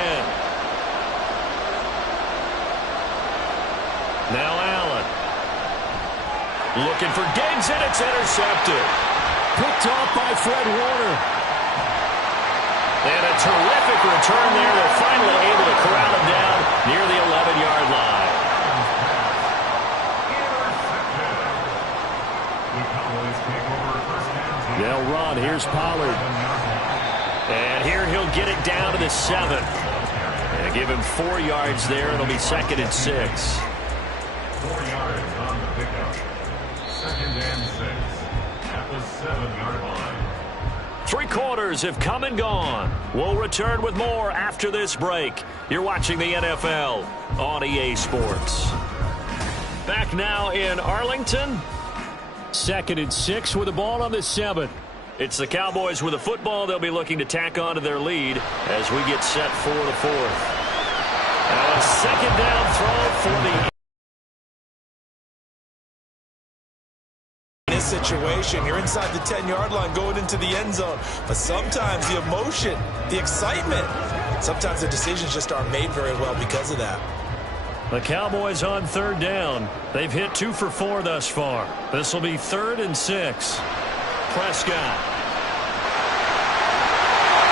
Now Allen. Looking for Diggs, and it's intercepted. Picked off by Fred Warner. And a terrific return there. They're finally able to corral him down near the 11-yard line. They'll run. Here's Pollard. And here he'll get it down to the 7. And give him 4 yards there. It'll be 2nd and 6. 4 yards on the pickup. 2nd and 6 at the 7-yard line. 3 quarters have come and gone. We'll return with more after this break. You're watching the NFL on EA Sports. Back now in Arlington. 2nd and 6 with the ball on the 7. It's the Cowboys with the football. They'll be looking to tack on to their lead as we get set for the 4th. Now a 2nd down throw for the... In this situation, you're inside the 10-yard line going into the end zone. But sometimes the emotion, the excitement, sometimes the decisions just aren't made very well because of that. The Cowboys on 3rd down. They've hit 2 for 4 thus far. This will be 3rd and 6. Prescott.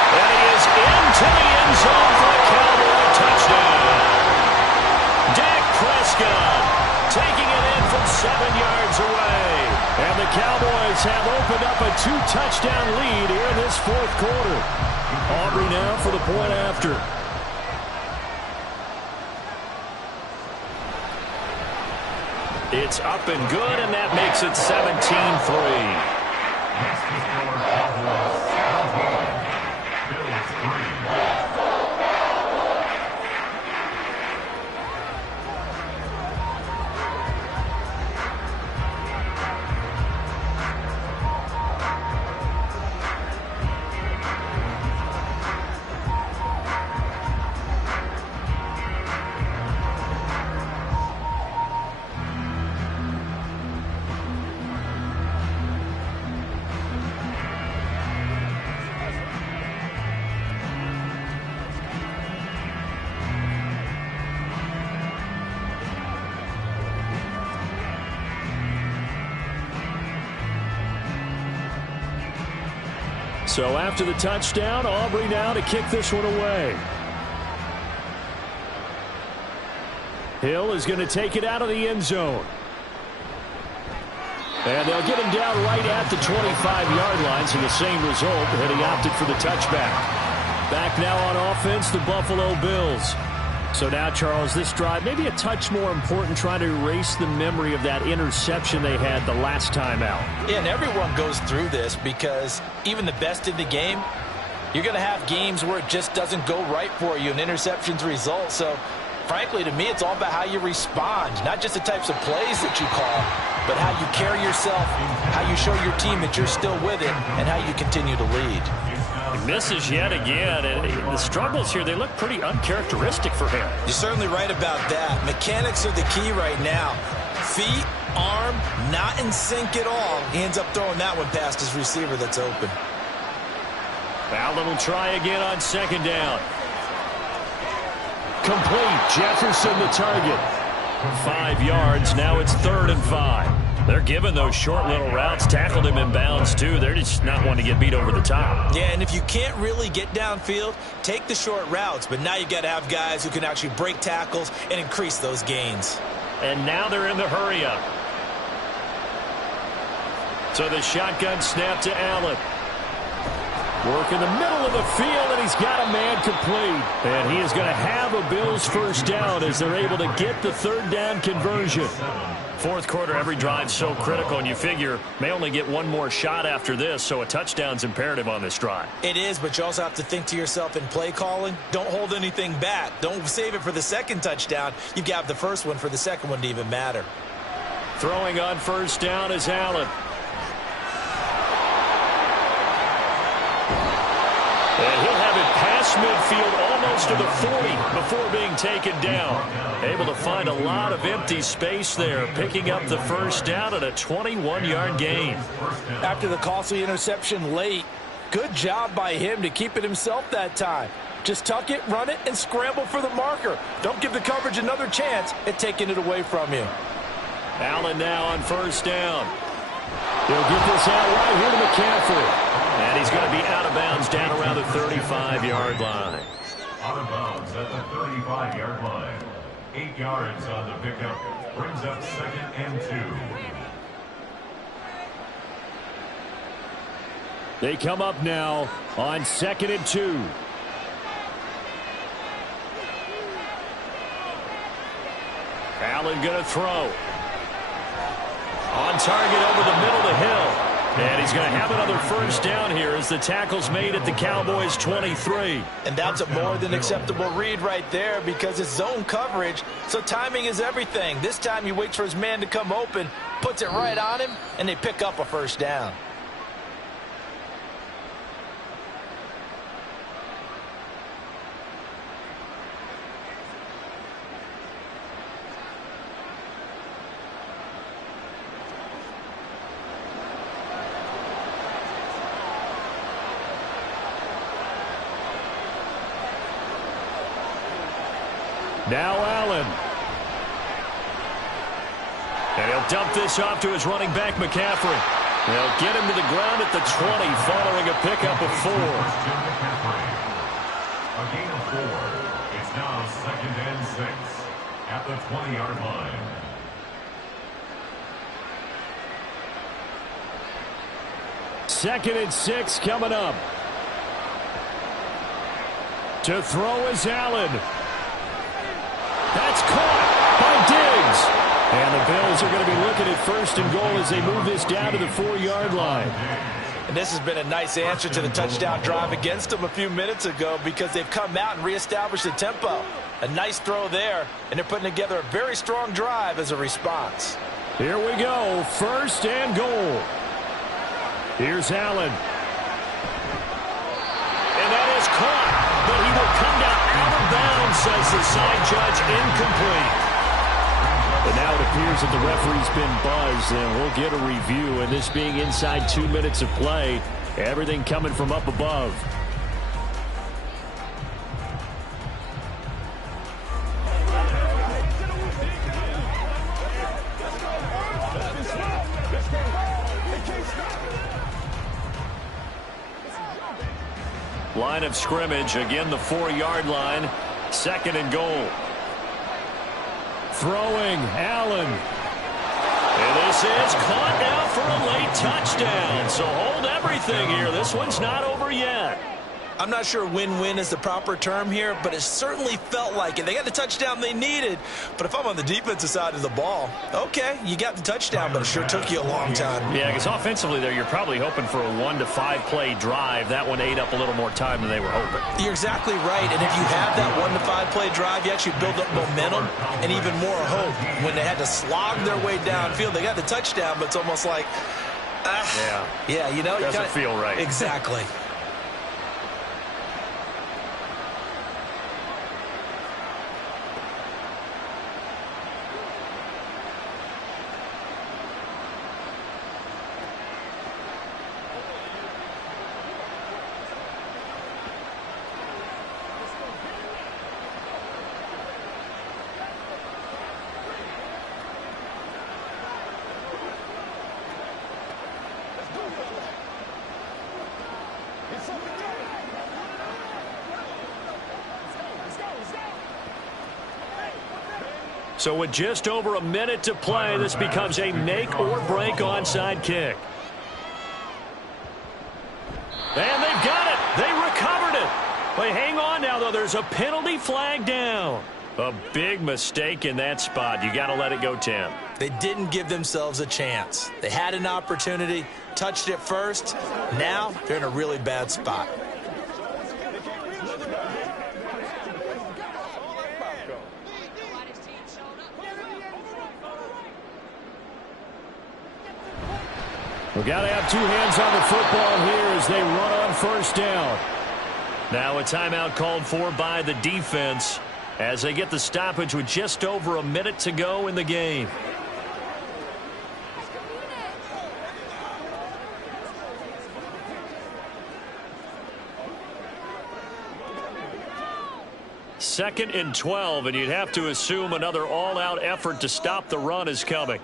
And he is into the end zone for a Cowboy touchdown. Dak Prescott taking it in from 7 yards away. And the Cowboys have opened up a 2-touchdown lead here in this 4th quarter. Aubrey now for the point after. It's up and good, and that makes it 17-3. Next is your Cowboys 17, Bills 3. So after the touchdown, Aubrey now to kick this one away. Hill is going to take it out of the end zone. And they'll get him down right at the 25-yard line, so the same result, and he opted for the touchback. Back now on offense, the Buffalo Bills. So now, Charles, this drive maybe a touch more important, trying to erase the memory of that interception they had the last time out. Yeah, and everyone goes through this because even the best in the game, you're going to have games where it just doesn't go right for you, and interceptions result. So, frankly, to me, it's all about how you respond, not just the types of plays that you call, but how you carry yourself, how you show your team that you're still with it, and how you continue to lead. He misses yet again, and the struggles here, they look pretty uncharacteristic for him. You're certainly right about that. Mechanics are the key right now. Feet, arm, not in sync at all. He ends up throwing that one past his receiver that's open. Allen will try again on 2nd down. Complete. Jefferson the target. 5 yards. Now it's 3rd and 5. They're giving those short little routes. Tackled him in bounds, too. They're just not wanting to get beat over the top. Yeah, and if you can't really get downfield, take the short routes. But now you got to have guys who can actually break tackles and increase those gains. And now they're in the hurry-up. So the shotgun snap to Allen. Work in the middle of the field, and he's got a man complete. And he is going to have a Bills first down as they're able to get the 3rd down conversion. 4th quarter, every drive's so critical, and you figure may only get one more shot after this, so a touchdown's imperative on this drive. It is, but you also have to think to yourself in play calling, don't hold anything back. Don't save it for the 2nd touchdown. You've got the first one for the 2nd one to even matter. Throwing on 1st down is Allen. And he'll have it past midfield, almost to the 40, before being taken down. Able to find a lot of empty space there, picking up the first down at a 21-yard gain. After the costly interception late, good job by him to keep it himself that time. Just tuck it, run it, and scramble for the marker. Don't give the coverage another chance at taking it away from you. Allen now on first down. He'll get this out right here to McCaffrey. And he's going to be out of bounds down around the 35-yard line. Out of bounds at the 35-yard line. 8 yards on the pickup. Brings up 2nd and 2. They come up now on 2nd and 2. Allen going to throw. On target over the middle to Hill. And he's going to have another first down here as the tackle's made at the Cowboys' 23. And that's a more than acceptable read right there because it's zone coverage, so timing is everything. This time he waits for his man to come open, puts it right on him, and they pick up a first down. Now Allen. And he'll dump this off to his running back, McCaffrey. They'll get him to the ground at the 20 following a pickup of 4. A gain of 4. It's now 2nd and 6 at the 20-yard line. Second and 6 coming up. To throw is Allen. That's caught by Diggs. And the Bills are going to be looking at 1st and goal as they move this down to the 4-yard line. And this has been a nice answer to the touchdown drive against them a few minutes ago because they've come out and reestablished the tempo. A nice throw there, and they're putting together a very strong drive as a response. Here we go, 1st and goal. Here's Allen. And that is caught, but he will come down out of bounds, says the side judge, incomplete. But now it appears that the referee's been buzzed, and we'll get a review. And this being inside 2 minutes of play, everything coming from up above. Line of scrimmage, again the 4-yard line, 2nd and goal. Throwing, Allen. And this is caught now for a late touchdown. So hold everything here. This one's not over yet. I'm not sure win-win is the proper term here, but it certainly felt like it. They got the touchdown they needed, but if I'm on the defensive side of the ball, okay, you got the touchdown, but it sure took you a long time. Yeah, because offensively there, you're probably hoping for a 1 to 5 play drive. That one ate up a little more time than they were hoping. You're exactly right, and if you have that 1 to 5 play drive, you actually build up momentum and even more hope. When they had to slog their way downfield, they got the touchdown, but it's almost like, yeah, you know, doesn't feel right. Exactly. So with just over a minute to play, this becomes a make-or-break onside kick. And they've got it. They recovered it. But hang on now, though. There's a penalty flag down. A big mistake in that spot. You got to let it go, Tim. They didn't give themselves a chance. They had an opportunity, touched it first. Now they're in a really bad spot. We've got to have 2 hands on the football here as they run on first down. Now a timeout called for by the defense as they get the stoppage with just over a minute to go in the game. Second and 12, and you'd have to assume another all-out effort to stop the run is coming.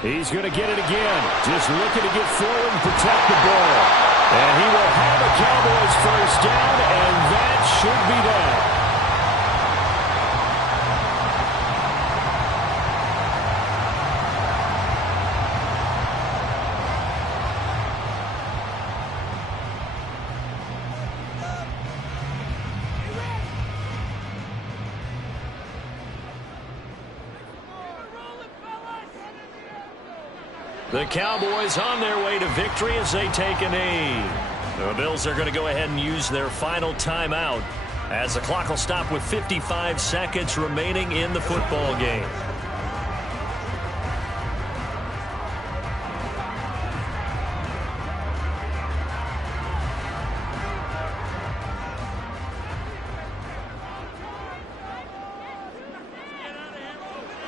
He's going to get it again. Just looking to get forward and protect the ball. And he will have a Cowboys first down, and that should be that. The Cowboys on their way to victory as they take a knee. The Bills are going to go ahead and use their final timeout as the clock will stop with 55 seconds remaining in the football game.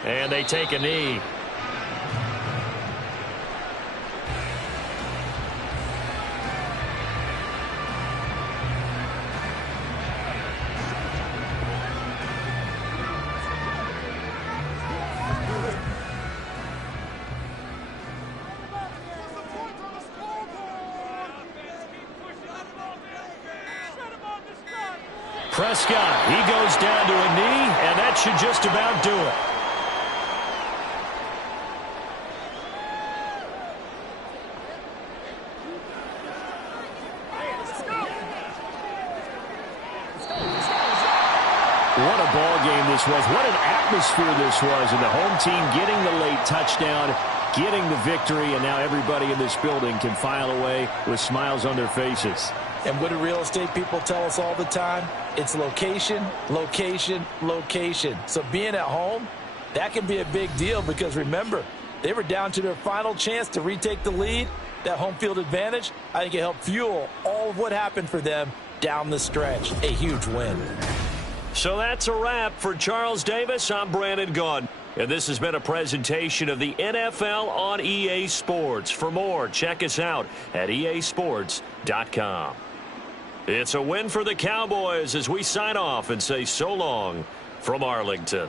And they take a knee. Prescott, he goes down to a knee, and that should just about do it. What a ball game this was. What an atmosphere this was. And the home team getting the late touchdown, getting the victory, and now everybody in this building can file away with smiles on their faces. And what do real estate people tell us all the time? It's location, location, location. So being at home, that can be a big deal because remember, they were down to their final chance to retake the lead. That home field advantage, I think it helped fuel all of what happened for them down the stretch. A huge win. So that's a wrap for Charles Davis. I'm Brandon Gaudin. And this has been a presentation of the NFL on EA Sports. For more, check us out at easports.com. It's a win for the Cowboys as we sign off and say so long from Arlington.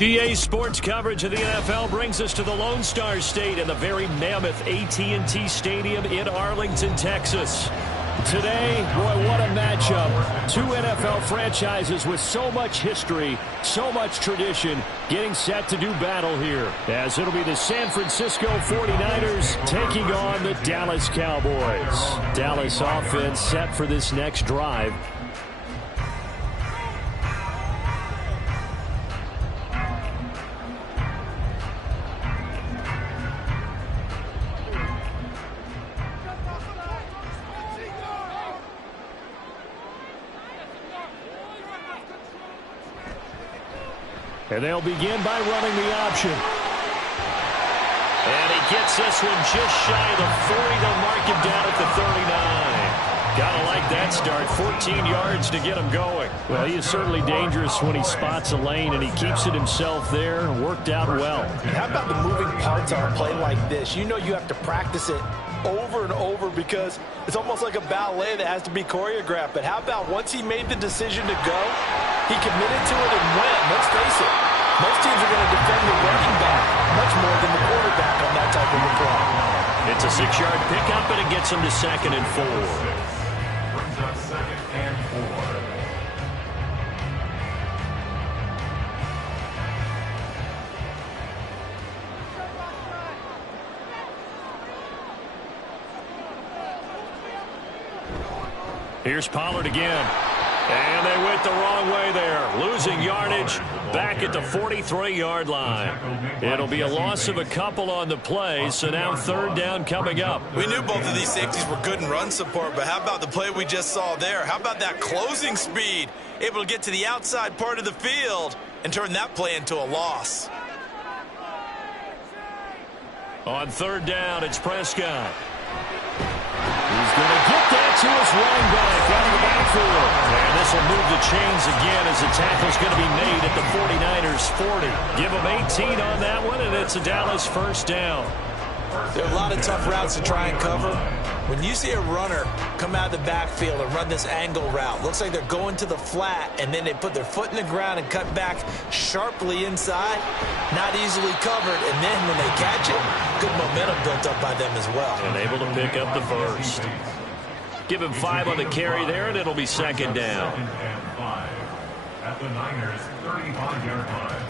EA Sports coverage of the NFL brings us to the Lone Star State and the very mammoth AT&T Stadium in Arlington, Texas. Today, boy, what a matchup. Two NFL franchises with so much history, so much tradition, getting set to do battle here. As it'll be the San Francisco 49ers taking on the Dallas Cowboys. Dallas offense set for this next drive. And they'll begin by running the option. And he gets this one just shy of the 40. They'll mark him down at the 39. Gotta like that start. 14 yards to get him going. Well, he is certainly dangerous when he spots a lane, and he keeps it himself there. Worked out well. How about the moving parts on a play like this? You know you have to practice it over and over because it's almost like a ballet that has to be choreographed. But how about once he made the decision to go, he committed to it and went. Let's face it, most teams are going to defend the running back much more than the quarterback on that type of a play. It's a 6-yard pickup, and it gets him to 2nd and 4. Brings up 2nd and 4. Here's Pollard again. And they went the wrong way there. Losing yardage back at the 43-yard line. It'll be a loss of a couple on the play, so now 3rd down coming up. We knew both of these safeties were good in run support, but how about the play we just saw there? How about that closing speed? Able to get to the outside part of the field and turn that play into a loss. On 3rd down, it's Prescott. He's going to get that to his running back out of the backfield. And this will move the chains again as the tackle's going to be made at the 49ers 40. Give them 18 on that one, and it's a Dallas 1st down. There are a lot of tough routes to try and cover. When you see a runner come out of the backfield and run this angle route, looks like they're going to the flat, and then they put their foot in the ground and cut back sharply inside. Not easily covered, and then when they catch it, good momentum built up by them as well. And able to pick up the 1st. Give him 5 on the carry there, and it'll be 2nd down. 2nd and 5 at the Niners' 35-yard line.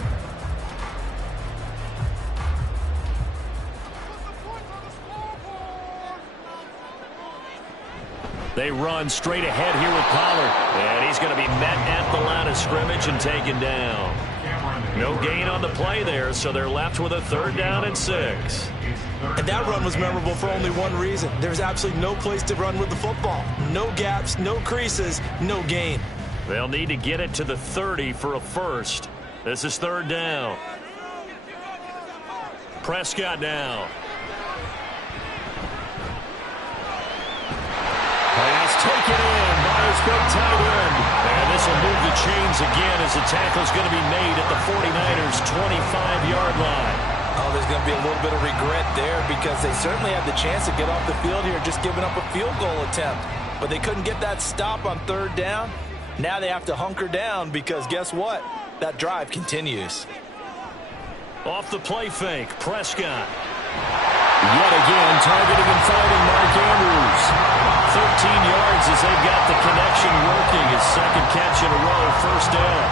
They run straight ahead here with Pollard. And he's going to be met at the line of scrimmage and taken down. No gain on the play there, so they're left with a 3rd down and 6. And that run was memorable for only one reason. There's absolutely no place to run with the football. No gaps, no creases, no gain. They'll need to get it to the 30 for a 1st. This is 3rd down. Prescott now. Pass taken in by his big tight end. And this will move the chains again as the tackle's going to be made at the 49ers' 25-yard line. Oh, there's going to be a little bit of regret there because they certainly had the chance to get off the field here, just giving up a field goal attempt. But they couldn't get that stop on 3rd down. Now they have to hunker down because guess what? That drive continues. Off the play fake, Prescott. Yet again, targeting and finding Mark Andrews. 13 yards as they've got the connection working. His 2nd catch in a row, 1st down.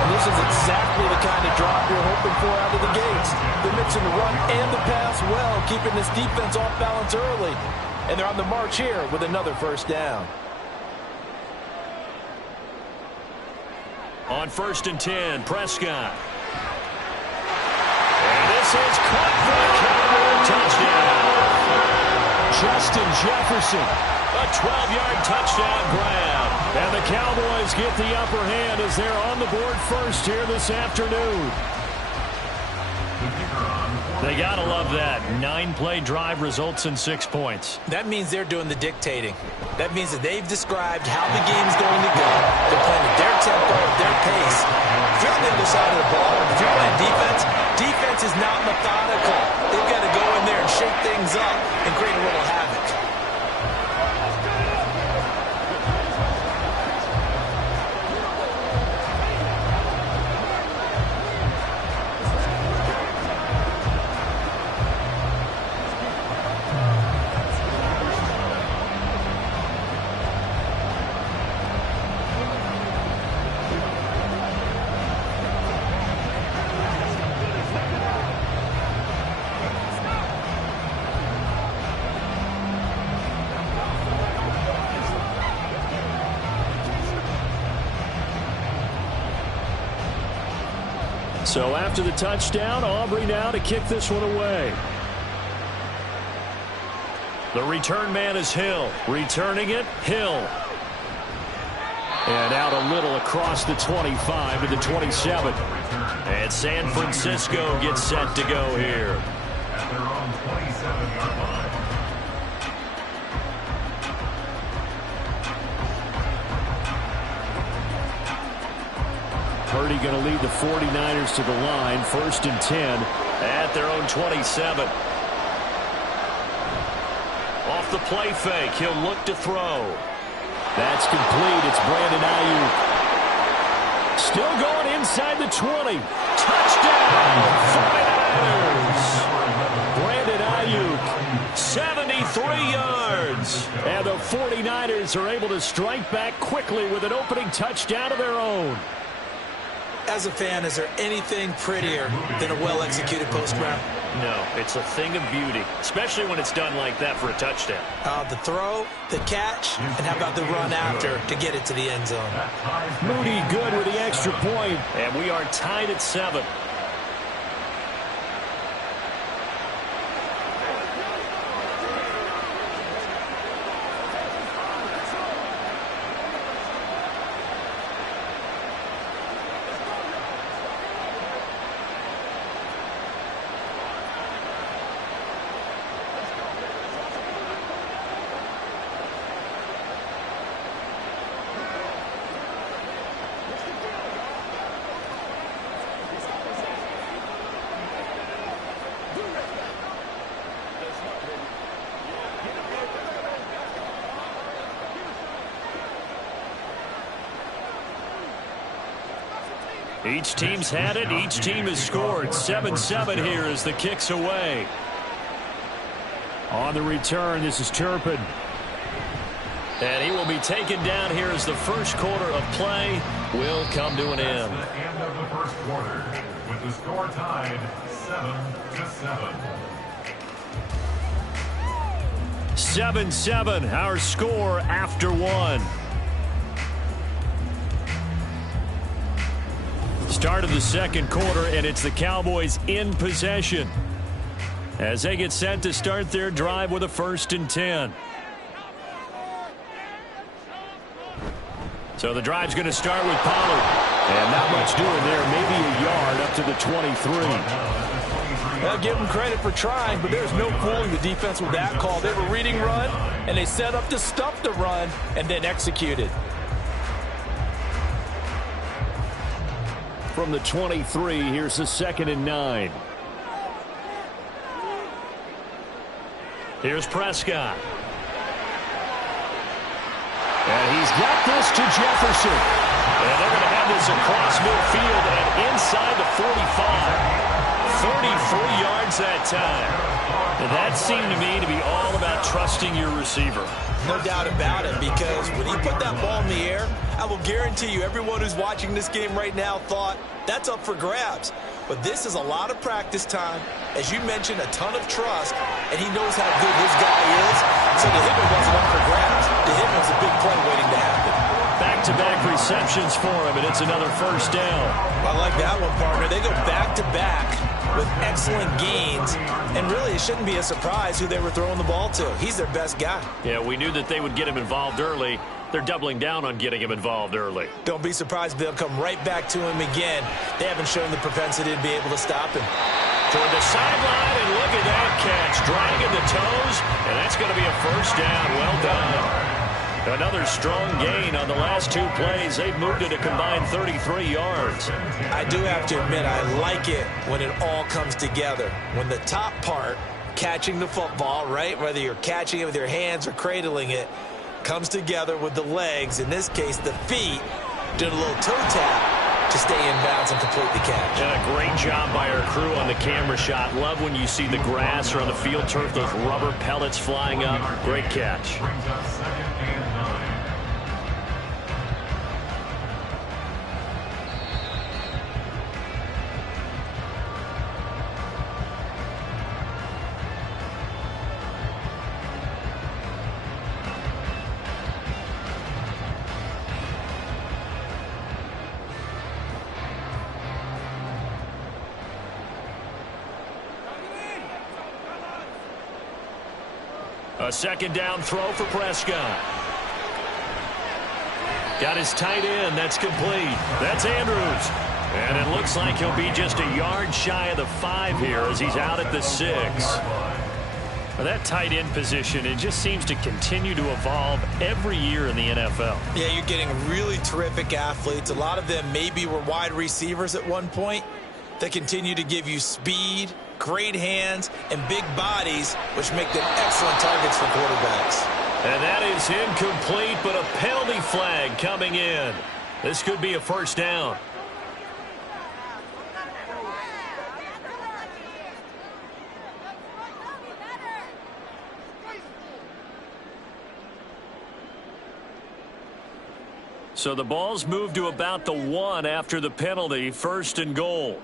And this is exactly the kind of drop you're hoping for out of the gates. They're mixing the run and the pass well, keeping this defense off balance early. and they're on the march here with another first down. On 1st and 10, Prescott. And this is caught for a Cowboy touchdown. Justin Jefferson, a 12-yard touchdown grab. And the Cowboys get the upper hand as they're on the board first here this afternoon. They got to love that. 9-play drive results in 6 points. That means they're doing the dictating. That means that they've described how the game's going to go. They're playing at their tempo, at their pace. If you're on the other side of the ball, if you're playing defense, defense is not methodical. They've got to go in there and shake things up and create a little havoc. So after the touchdown, Aubrey now to kick this one away. The return man is Hill. Returning it, Hill. And out a little across the 25 to the 27. And San Francisco gets set to go here. At their own 27-yard line. Purdy going to lead the 49ers to the line. 1st and 10 at their own 27. Off the play fake, he'll look to throw. That's complete. It's Brandon Ayuk. Still going inside the 20. Touchdown! 49ers! Brandon Ayuk, 73 yards. And the 49ers are able to strike back quickly with an opening touchdown of their own. As a fan, is there anything prettier than a well-executed post route? No, it's a thing of beauty, especially when it's done like that for a touchdown. The throw, the catch, and how about the run after to get it to the end zone? Moody good with the extra point, and we are tied at 7. Each team's had it. Each team has scored. 7-7 here as the kick's away. On the return, this is Turpin. And he will be taken down here as the first quarter of play will come to an end. That's the end of the first quarter, with the score tied 7-7. 7-7, our score after one. Start of the second quarter, and it's the Cowboys in possession as they get set to start their drive with a 1st and 10. So the drive's going to start with Pollard. And not much doing there, maybe a yard up to the 23. I'll give them credit for trying, but there's no fooling the defense with that call. They were reading run, and they set up to stuff the run and then executed. From the 23, here's the 2nd and 9. Here's Prescott. And he's got this to Jefferson. And they're going to have this across midfield and inside the 45. 33 yards that time. And that seemed to me to be all about trusting your receiver. No doubt about it, because when he put that ball in the air, I will guarantee you everyone who's watching this game right now thought that's up for grabs. But this is a lot of practice time. As you mentioned, a ton of trust, and he knows how good this guy is. So to him, it wasn't up for grabs. To him, it was a big play waiting to happen. Back-to-back receptions for him, and it's another first down. I like that one, partner. They go back-to-back with excellent gains, and really it shouldn't be a surprise who they were throwing the ball to. He's their best guy. Yeah, we knew that they would get him involved early. They're doubling down on getting him involved early. Don't be surprised if they'll come right back to him again. They haven't shown the propensity to be able to stop him. Toward the sideline, and look at that catch. Dragging the toes, and that's going to be a first down. Well done. Another strong gain on the last two plays. They've moved it a combined 33 yards. I do have to admit, I like it when it all comes together. When the top part, catching the football, right, whether you're catching it with your hands or cradling it, comes together with the legs, in this case the feet, doing a little toe tap to stay in bounds and complete the catch. And a great job by our crew on the camera shot. Love when you see the grass or on the field turf, those rubber pellets flying up. Great catch. Brings up 2nd and 9. A second down throw for Prescott. Got his tight end. That's complete. That's Andrews. And it looks like he'll be just a yard shy of the 5 here as he's out at the 6. Well, that tight end position, it just seems to continue to evolve every year in the NFL. Yeah, you're getting really terrific athletes. A lot of them maybe were wide receivers at one point. They continue to give you speed, great hands, and big bodies, which make them excellent targets for quarterbacks. And that is incomplete, but a penalty flag coming in. This could be a first down. So the ball's moved to about the 1 after the penalty, 1st and goal.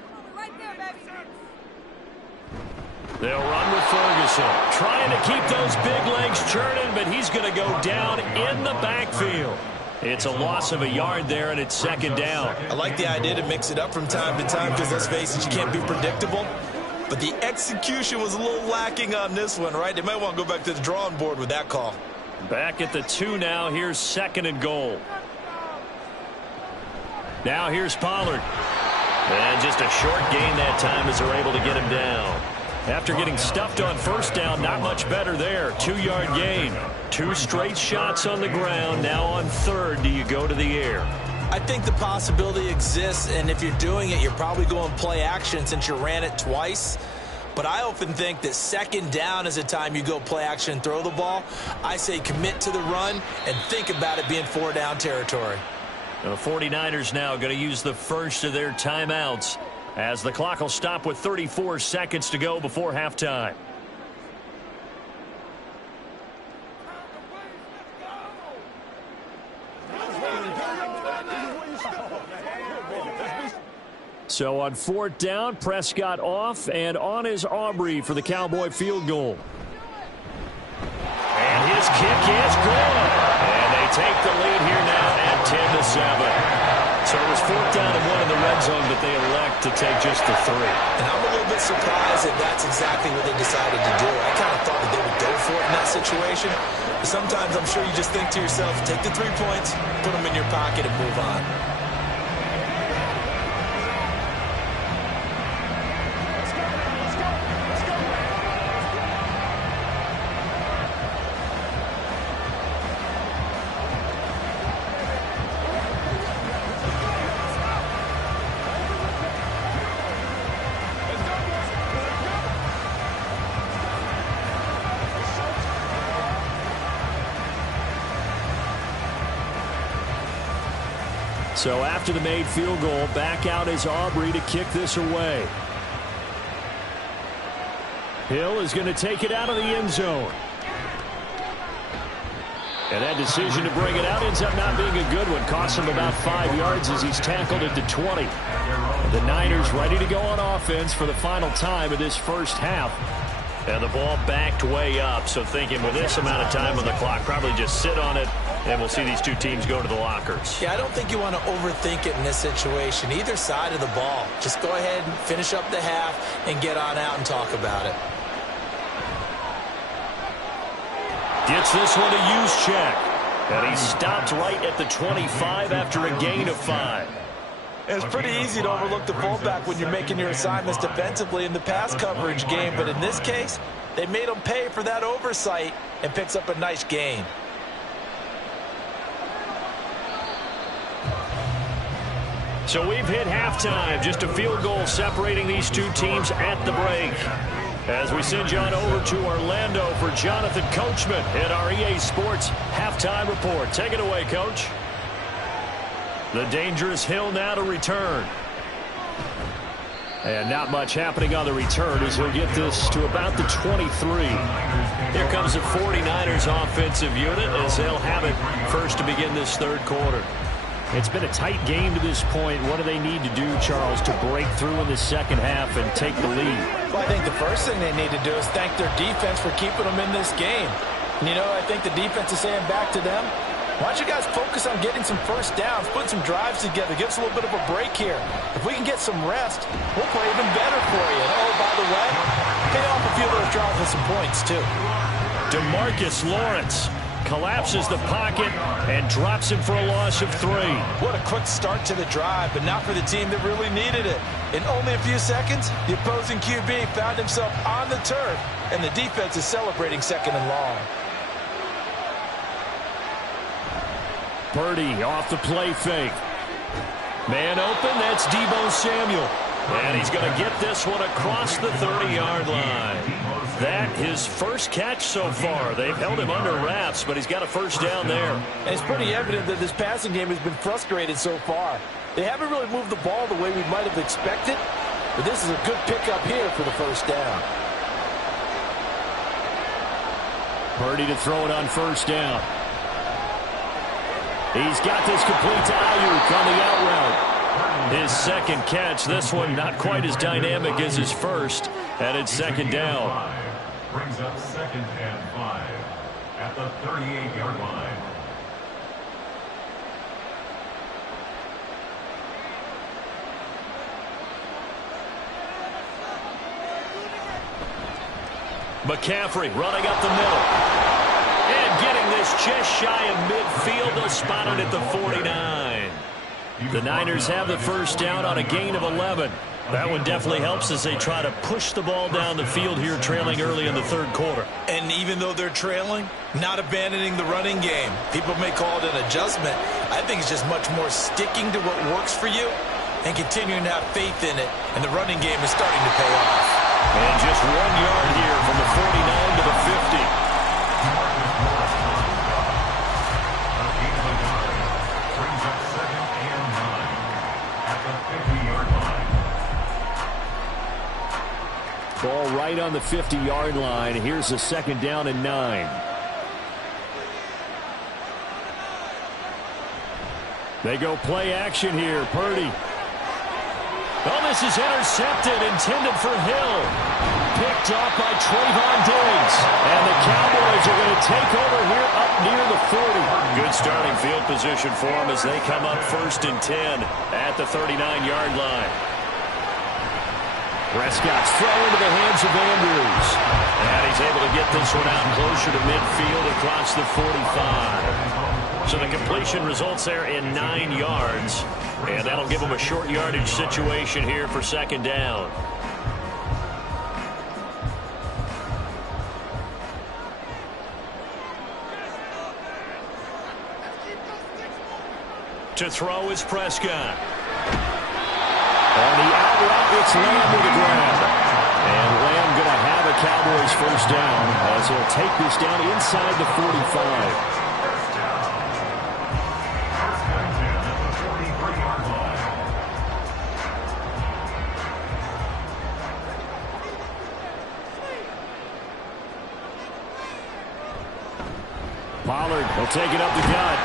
They'll run with Ferguson, trying to keep those big legs churning, but he's going to go down in the backfield. It's a loss of a yard there, and it's 2nd down. I like the idea to mix it up from time to time because, let's face it, you can't be predictable. But the execution was a little lacking on this one, right? They might want to go back to the drawing board with that call. Back at the 2 now. Here's 2nd and goal. Now here's Pollard. And just a short gain that time as they're able to get him down. After getting stuffed on 1st down, not much better there. 2-yard gain. 2 straight shots on the ground. Now on 3rd, do you go to the air? I think the possibility exists, and if you're doing it, you're probably going play action since you ran it twice. But I often think that 2nd down is a time you go play action and throw the ball. I say commit to the run and think about it being 4-down territory. The 49ers now going to use the first of their timeouts as the clock will stop with 34 seconds to go before halftime. So on 4th down, Prescott off, and on is Aubrey for the Cowboy field goal. And his kick is good. And they take the lead here now at 10-7. So it was 4th down and 1 in the red zone, but they elect to take just the 3. And I'm a little bit surprised that that's exactly what they decided to do. I kind of thought that they would go for it in that situation. But sometimes I'm sure you just think to yourself, take the 3 points, put them in your pocket, and move on. So after the made field goal, back out is Aubrey to kick this away. Hill is going to take it out of the end zone. And that decision to bring it out ends up not being a good one. Costs him about 5 yards as he's tackled into 20. The Niners ready to go on offense for the final time of this first half. And the ball backed way up. So thinking with this amount of time on the clock, probably just sit on it, and we'll see these two teams go to the lockers. Yeah, I don't think you want to overthink it in this situation. Either side of the ball. Just go ahead and finish up the half and get on out and talk about it. Gets this one a use check. And he stopped right at the 25 after a gain of 5. It's pretty easy to overlook the fullback when you're making your assignments defensively in the pass coverage game. But in this case, they made him pay for that oversight and picks up a nice gain. So we've hit halftime. Just a field goal separating these two teams at the break. As we send you on over to Orlando for Jonathan Coachman at our EA Sports Halftime Report. Take it away, Coach. The dangerous Hill now to return. And not much happening on the return as he'll get this to about the 23. Here comes the 49ers offensive unit as they'll have it first to begin this third quarter. It's been a tight game to this point. What do they need to do, Charles, to break through in the second half and take the lead? Well, I think the first thing they need to do is thank their defense for keeping them in this game. And, you know, I think the defense is saying back to them, why don't you guys focus on getting some first downs, putting some drives together, give us a little bit of a break here. If we can get some rest, we'll play even better for you. And, oh, by the way, pay off a few of those drives with some points, too. DeMarcus Lawrence collapses the pocket and drops him for a loss of 3. What a quick start to the drive, but not for the team that really needed it. In only a few seconds, the opposing QB found himself on the turf, and the defense is celebrating second and long. Purdy off the play fake. Man open, that's Deebo Samuel. And he's going to get this one across the 30-yard line. That his first catch so far. They've held him under wraps, but he's got a first down there. And it's pretty evident that this passing game has been frustrated so far. They haven't really moved the ball the way we might have expected, but this is a good pickup here for the first down. Purdy to throw it on first down. He's got this complete to Ayuk on the out route. His second catch, this one not quite as dynamic as his first, and it's second down. Brings up 2nd and 5 at the 38-yard line. McCaffrey running up the middle. And getting this just shy of midfield. They'll spot it at the 49. The Niners have the first down on a gain of 11. That one definitely helps as they try to push the ball down the field here, trailing early in the third quarter. And even though they're trailing, not abandoning the running game. People may call it an adjustment. I think it's just much more sticking to what works for you and continuing to have faith in it. And the running game is starting to pay off. And just 1 yard here from the 49 to the 50. Ball right on the 50-yard line. Here's a second down and 9. They go play action here. Purdy. Oh, this is intercepted, intended for Hill. Picked off by Trayvon Diggs. And the Cowboys are going to take over here up near the 40. Good starting field position for them as they come up 1st and 10 at the 39-yard line. Prescott's throw into the hands of Andrews. And he's able to get this one out closer to midfield across the 45. So the completion results there in 9 yards. And that'll give them a short yardage situation here for second down. To throw is Prescott. On the out route, it's Lamb with a grab. And Lamb going to have a Cowboys first down as he'll take this down inside the 45. Pollard will take it up the gut.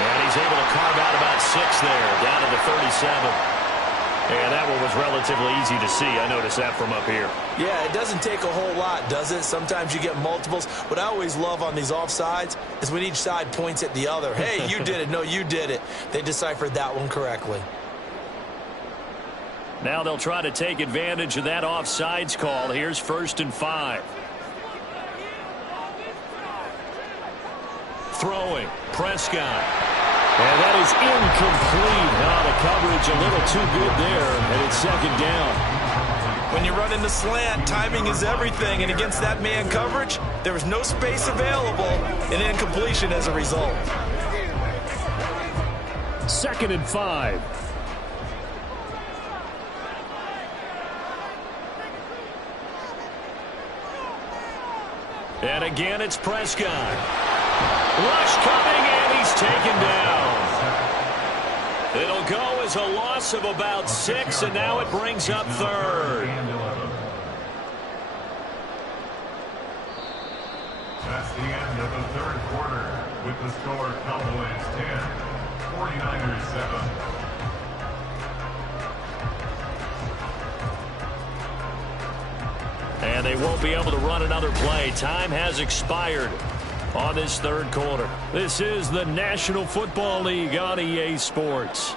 And he's able to carve out about 6 there, down to the 37. And that one was relatively easy to see. I noticed that from up here. Yeah, it doesn't take a whole lot, does it? Sometimes you get multiples. What I always love on these offsides is when each side points at the other. Hey, you did it. No, you did it. They deciphered that one correctly. Now they'll try to take advantage of that offsides call. Here's 1st and 5. Throwing. Prescott. And that is incomplete. Now the coverage a little too good there, and it's 2nd down. When you run in the slant, timing is everything, and against that man coverage, there was no space available, and incompletion as a result. 2nd and 5. And again, it's Prescott. Rush coming, and he's taken down. It'll go as a loss of about 6, and now it brings up 3rd. That's the end of the 3rd quarter with the score Cowboys 10, 49ers 7. And they won't be able to run another play. Time has expired on this 3rd quarter. This is the National Football League on EA Sports.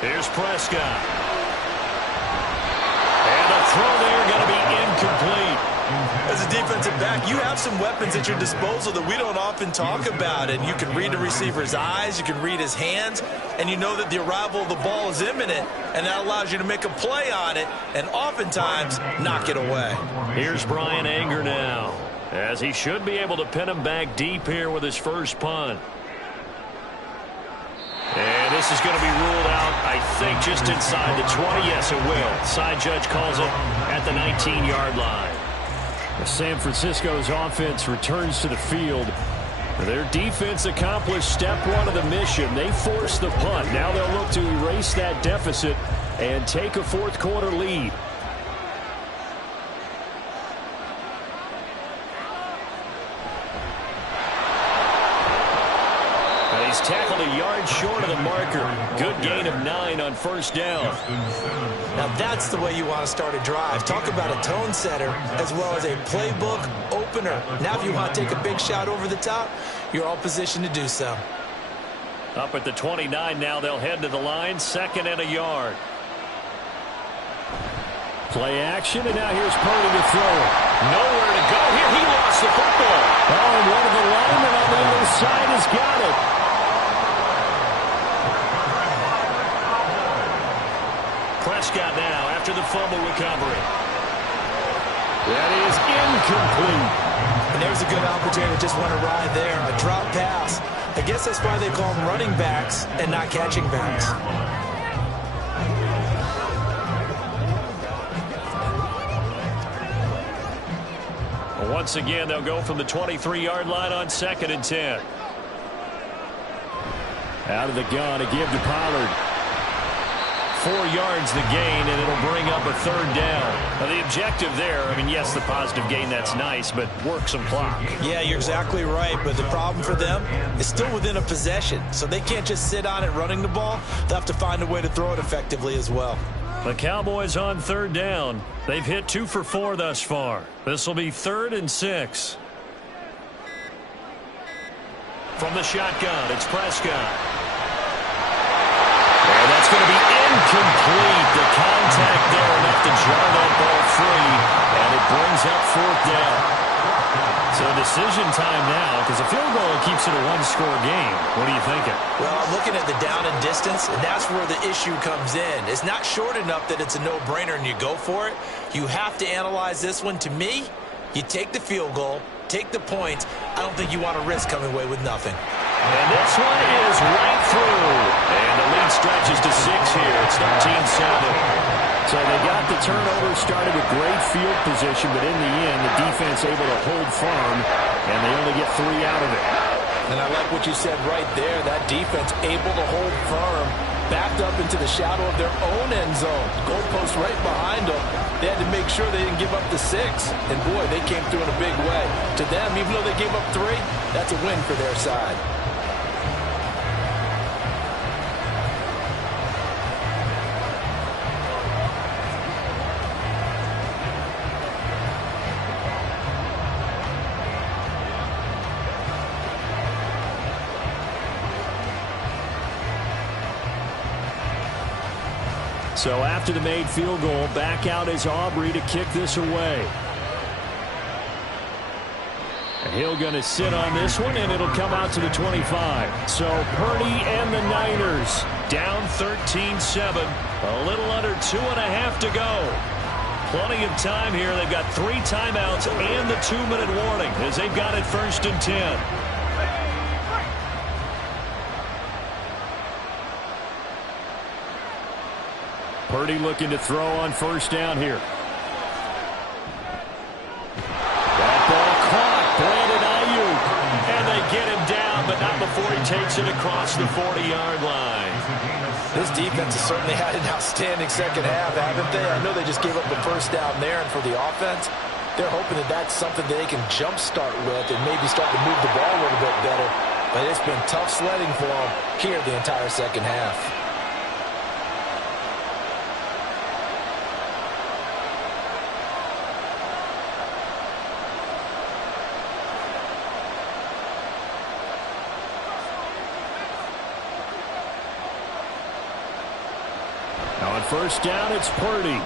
Here's Prescott. And a throw there going to be incomplete. As a defensive back, you have some weapons at your disposal that we don't often talk about. And you can read the receiver's eyes, you can read his hands, and you know that the arrival of the ball is imminent, and that allows you to make a play on it and oftentimes knock it away. Here's Bryan Anger now, as he should be able to pin him back deep here with his first punt. And this is going to be ruled out, I think, just inside the 20. Yes, it will. Side judge calls it at the 19-yard line. San Francisco's offense returns to the field. Their defense accomplished step 1 of the mission. They forced the punt. Now they'll look to erase that deficit and take a 4th quarter lead. And he's tackled a yard short of the marker. Good gain of 9 on 1st down. Now that's the way you want to start a drive. Talk about a tone setter as well as a playbook opener. Now if you want to take a big shot over the top, you're all positioned to do so. Up at the 29 now, they'll head to the line. 2nd and a yard. Play action, and now here's Purdy to throw it. Nowhere to go here. He lost the football. Oh, and one of the linemen on the other side has got it. Prescott now after the fumble recovery. That is incomplete. And there's a good opportunity to just want to ride there. A drop pass. I guess that's why they call them running backs and not catching backs. Once again, they'll go from the 23-yard line on 2nd and 10. Out of the gun to give to Pollard. 4 yards the gain, and it'll bring up a 3rd down. Now, the objective there, I mean, yes, the positive gain, that's nice, but work some clock. Yeah, you're exactly right, but the problem for them is still within a possession, so they can't just sit on it running the ball. They'll have to find a way to throw it effectively as well. The Cowboys on 3rd down. They've hit 2 for 4 thus far. This will be 3rd and 6. From the shotgun, it's Prescott. And that's going to be incomplete. The contact there enough to jar that ball free, and it brings up 4th down. So decision time now, because a field goal keeps it a 1-score game. What are you thinking? Well, I'm looking at the down and distance, and that's where the issue comes in. It's not short enough that it's a no-brainer and you go for it. You have to analyze this one. To me, you take the field goal, take the points. I don't think you want to risk coming away with nothing. And this one is right through. And the lead stretches to 6 here. It's 13-7. So they got the turnover, started with great field position, but in the end, the defense able to hold firm, and they only get 3 out of it. And I like what you said right there. That defense able to hold firm, backed up into the shadow of their own end zone. Goalpost right behind them. They had to make sure they didn't give up the 6. And, boy, they came through in a big way. To them, even though they gave up 3, that's a win for their side. So after the made field goal, back out is Aubrey to kick this away. Hill going to sit on this one, and it'll come out to the 25. So Purdy and the Niners down 13-7. A little under 2.5 to go. Plenty of time here. They've got 3 timeouts and the 2-minute warning as they've got it 1st and 10. Purdy looking to throw on 1st down here. That ball caught. Brandon Ayuk. And they get him down, but not before he takes it across the 40-yard line. This defense has certainly had an outstanding second half, haven't they? I know they just gave up the 1st down there, and for the offense, they're hoping that that's something that they can jumpstart with and maybe start to move the ball a little bit better. But it's been tough sledding for them here the entire second half. On 1st down, it's Purdy.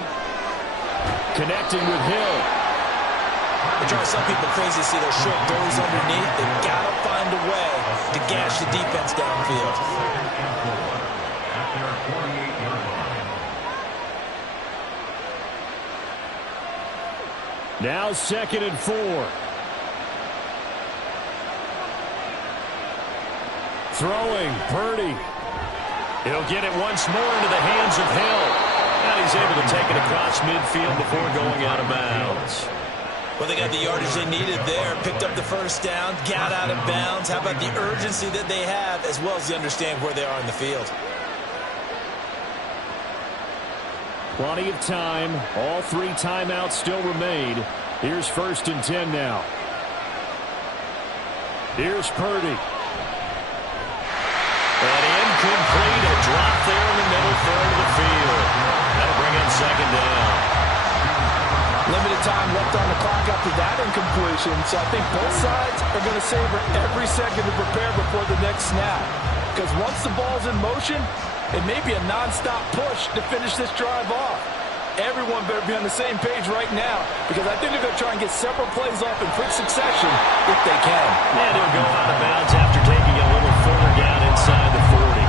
Connecting with Hill. It drives some people crazy to see those short throws underneath. They've got to find a way to gash the defense downfield. Now 2nd and 4. Throwing, Purdy. He'll get it once more into the hands of Hill. And he's able to take it across midfield before going out of bounds. Well, they got the yardage they needed there. Picked up the 1st down, got out of bounds. How about the urgency that they have, as well as they understand where they are in the field? Plenty of time. All 3 timeouts still remain. Here's 1st and 10 now. Here's Purdy. And incomplete, a drop there in the middle third of the field. That'll bring in 2nd down. Limited time left on the clock after that incompletion, so I think both sides are going to savor every second to prepare before the next snap. Because once the ball's in motion, it may be a non-stop push to finish this drive off. Everyone better be on the same page right now, because I think they're going to try and get several plays off in quick succession if they can. And he'll go out of bounds after taking a little further down inside the 40.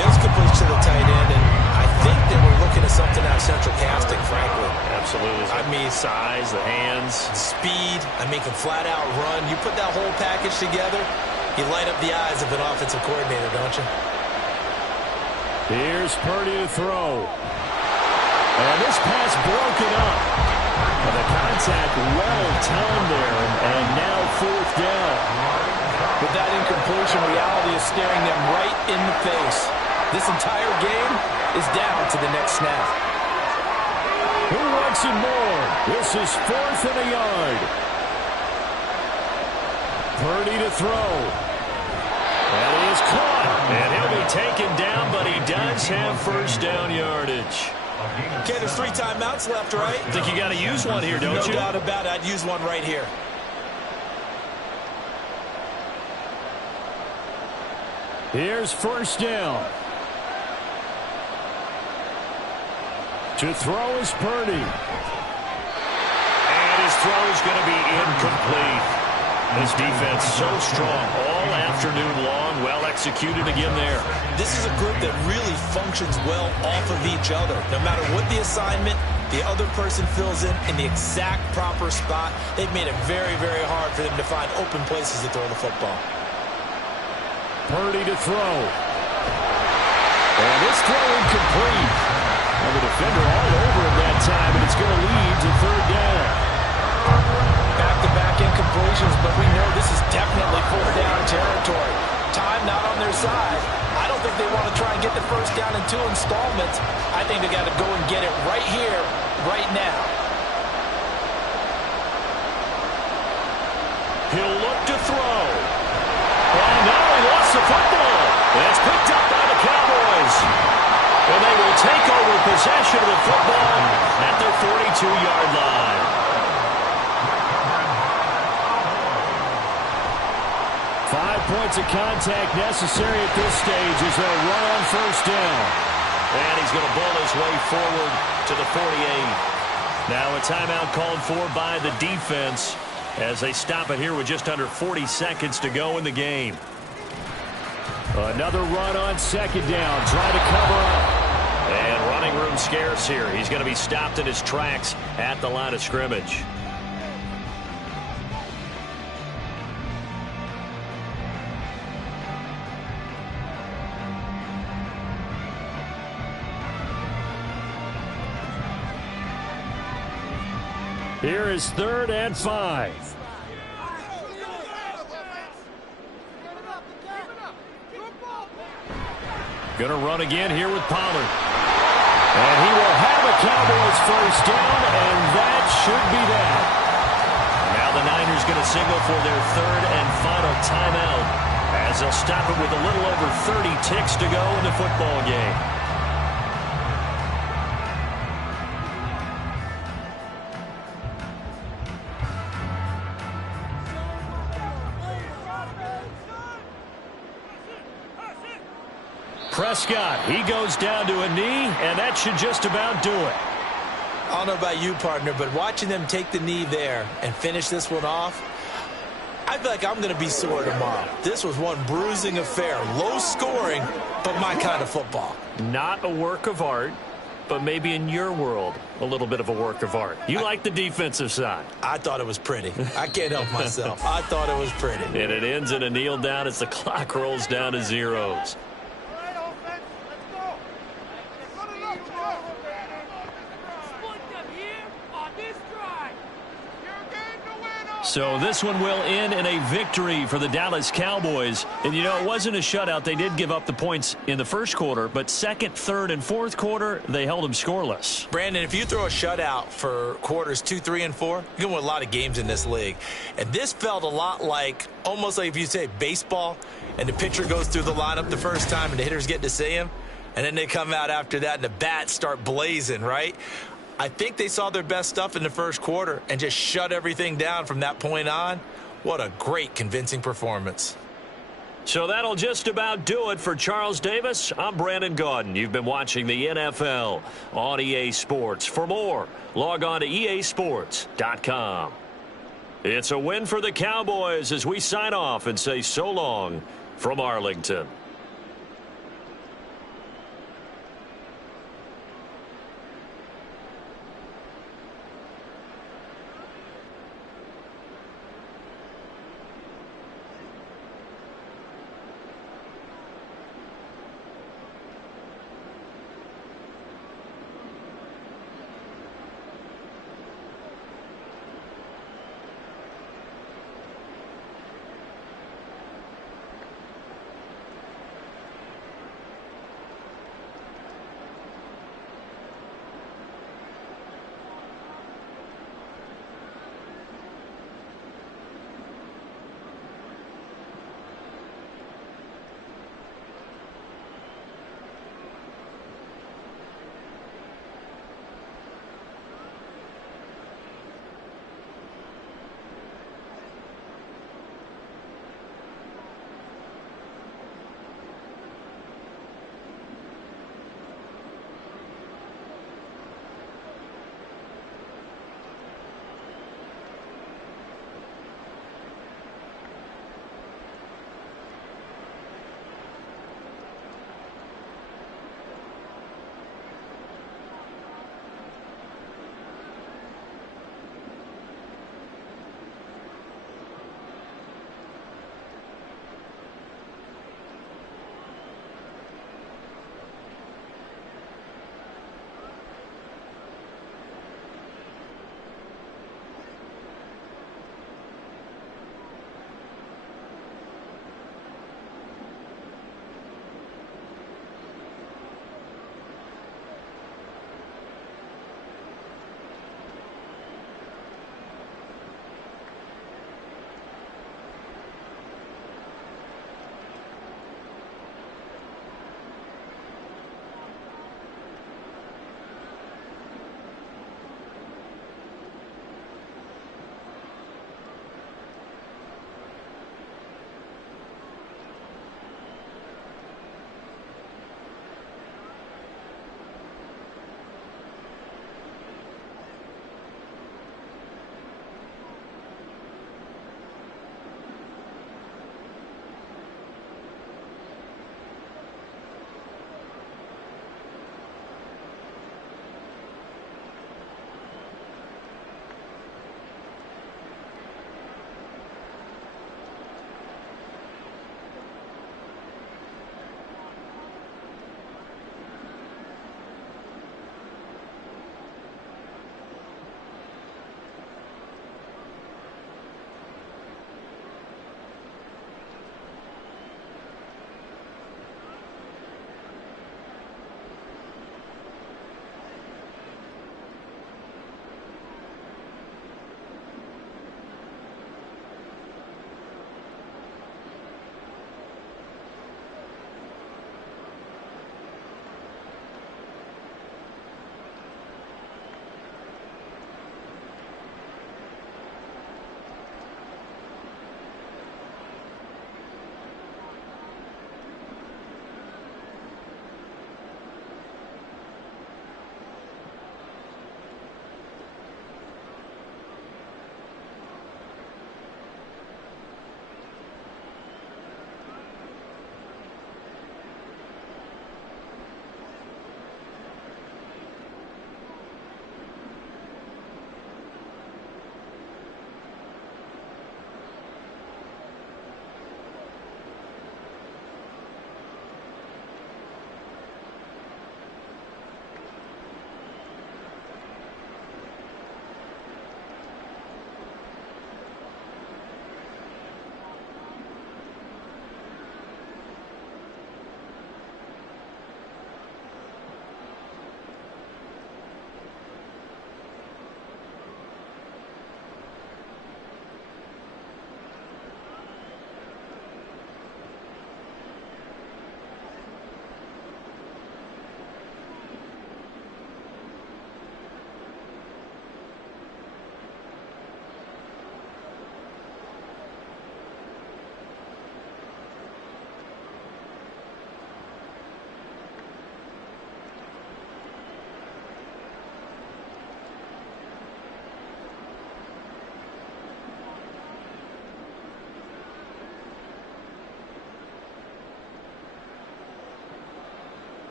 There's completion to the tight end, and I think they were looking at something out of central casting, frankly. Absolutely. I mean, size, the hands. Speed, I mean, can flat out run. You put that whole package together, you light up the eyes of an offensive coordinator, don't you? Here's Purdy to throw. And this pass broken up. And the contact well timed there, and now 4th down. With that incompletion, reality is staring them right in the face. This entire game is down to the next snap. Who wants it more? This is 4th and a yard. Purdy to throw. And he is caught. And he'll be taken down, but he does have 1st down yardage. Okay, there's 3 timeouts left, right? I think you got to use one here, don't you? No doubt about it. I'd use one right here. Here's 1st down. To throw is Purdy. And his throw is going to be incomplete. This defense so strong all afternoon long. Well executed again there. This is a group that really functions well off of each other. No matter what the assignment, the other person fills in the exact proper spot. They've made it very, very hard for them to find open places to throw the football. Purdy to throw. And this throw incomplete. And the defender all over him that time, and it's going to lead to 3rd down. Back-to-back incomplete completions, but we know this is definitely fourth down territory. Time not on their side. I don't think they want to try and get the first down in 2 installments. I think they got to go and get it right here, right now. He'll look to throw. And now he lost the football. And it's picked up by the Cowboys. And they will take over possession of the football at their 42-yard line. Points of contact necessary at this stage as they'll run on first down. And he's going to bowl his way forward to the 48. Now a timeout called for by the defense as they stop it here with just under 40 seconds to go in the game. Another run on second down, trying to cover up. And running room scarce here. He's going to be stopped in his tracks at the line of scrimmage. Here is 3rd and 5. Gonna run again here with Pollard. And he will have a Cowboys first down, and that should be that. Now the Niners gonna signal for their 3rd and final timeout as they'll stop it with a little over 30 ticks to go in the football game. Prescott, he goes down to a knee, and that should just about do it. I don't know about you, partner, but watching them take the knee there and finish this one off, I feel like I'm going to be sore tomorrow. This was one bruising affair. Low scoring, but my kind of football. Not a work of art, but maybe in your world, a little bit of a work of art. You like the defensive side. I thought it was pretty. I can't help myself. I thought it was pretty. And it ends in a kneel down as the clock rolls down to zeros. So this one will end in a victory for the Dallas Cowboys. And, you know, it wasn't a shutout. They did give up the points in the first quarter, but second, third, and fourth quarter, they held them scoreless. Brandon, if you throw a shutout for quarters 2, 3, and 4, you're going to win a lot of games in this league. And this felt a lot like, almost like if you say baseball, and the pitcher goes through the lineup the first time and the hitters get to see him, and then they come out after that and the bats start blazing, right? I think they saw their best stuff in the first quarter and just shut everything down from that point on. What a great, convincing performance. So that'll just about do it for Charles Davis. I'm Brandon Gaudin. You've been watching the NFL on EA Sports. For more, log on to easports.com. It's a win for the Cowboys as we sign off and say so long from Arlington.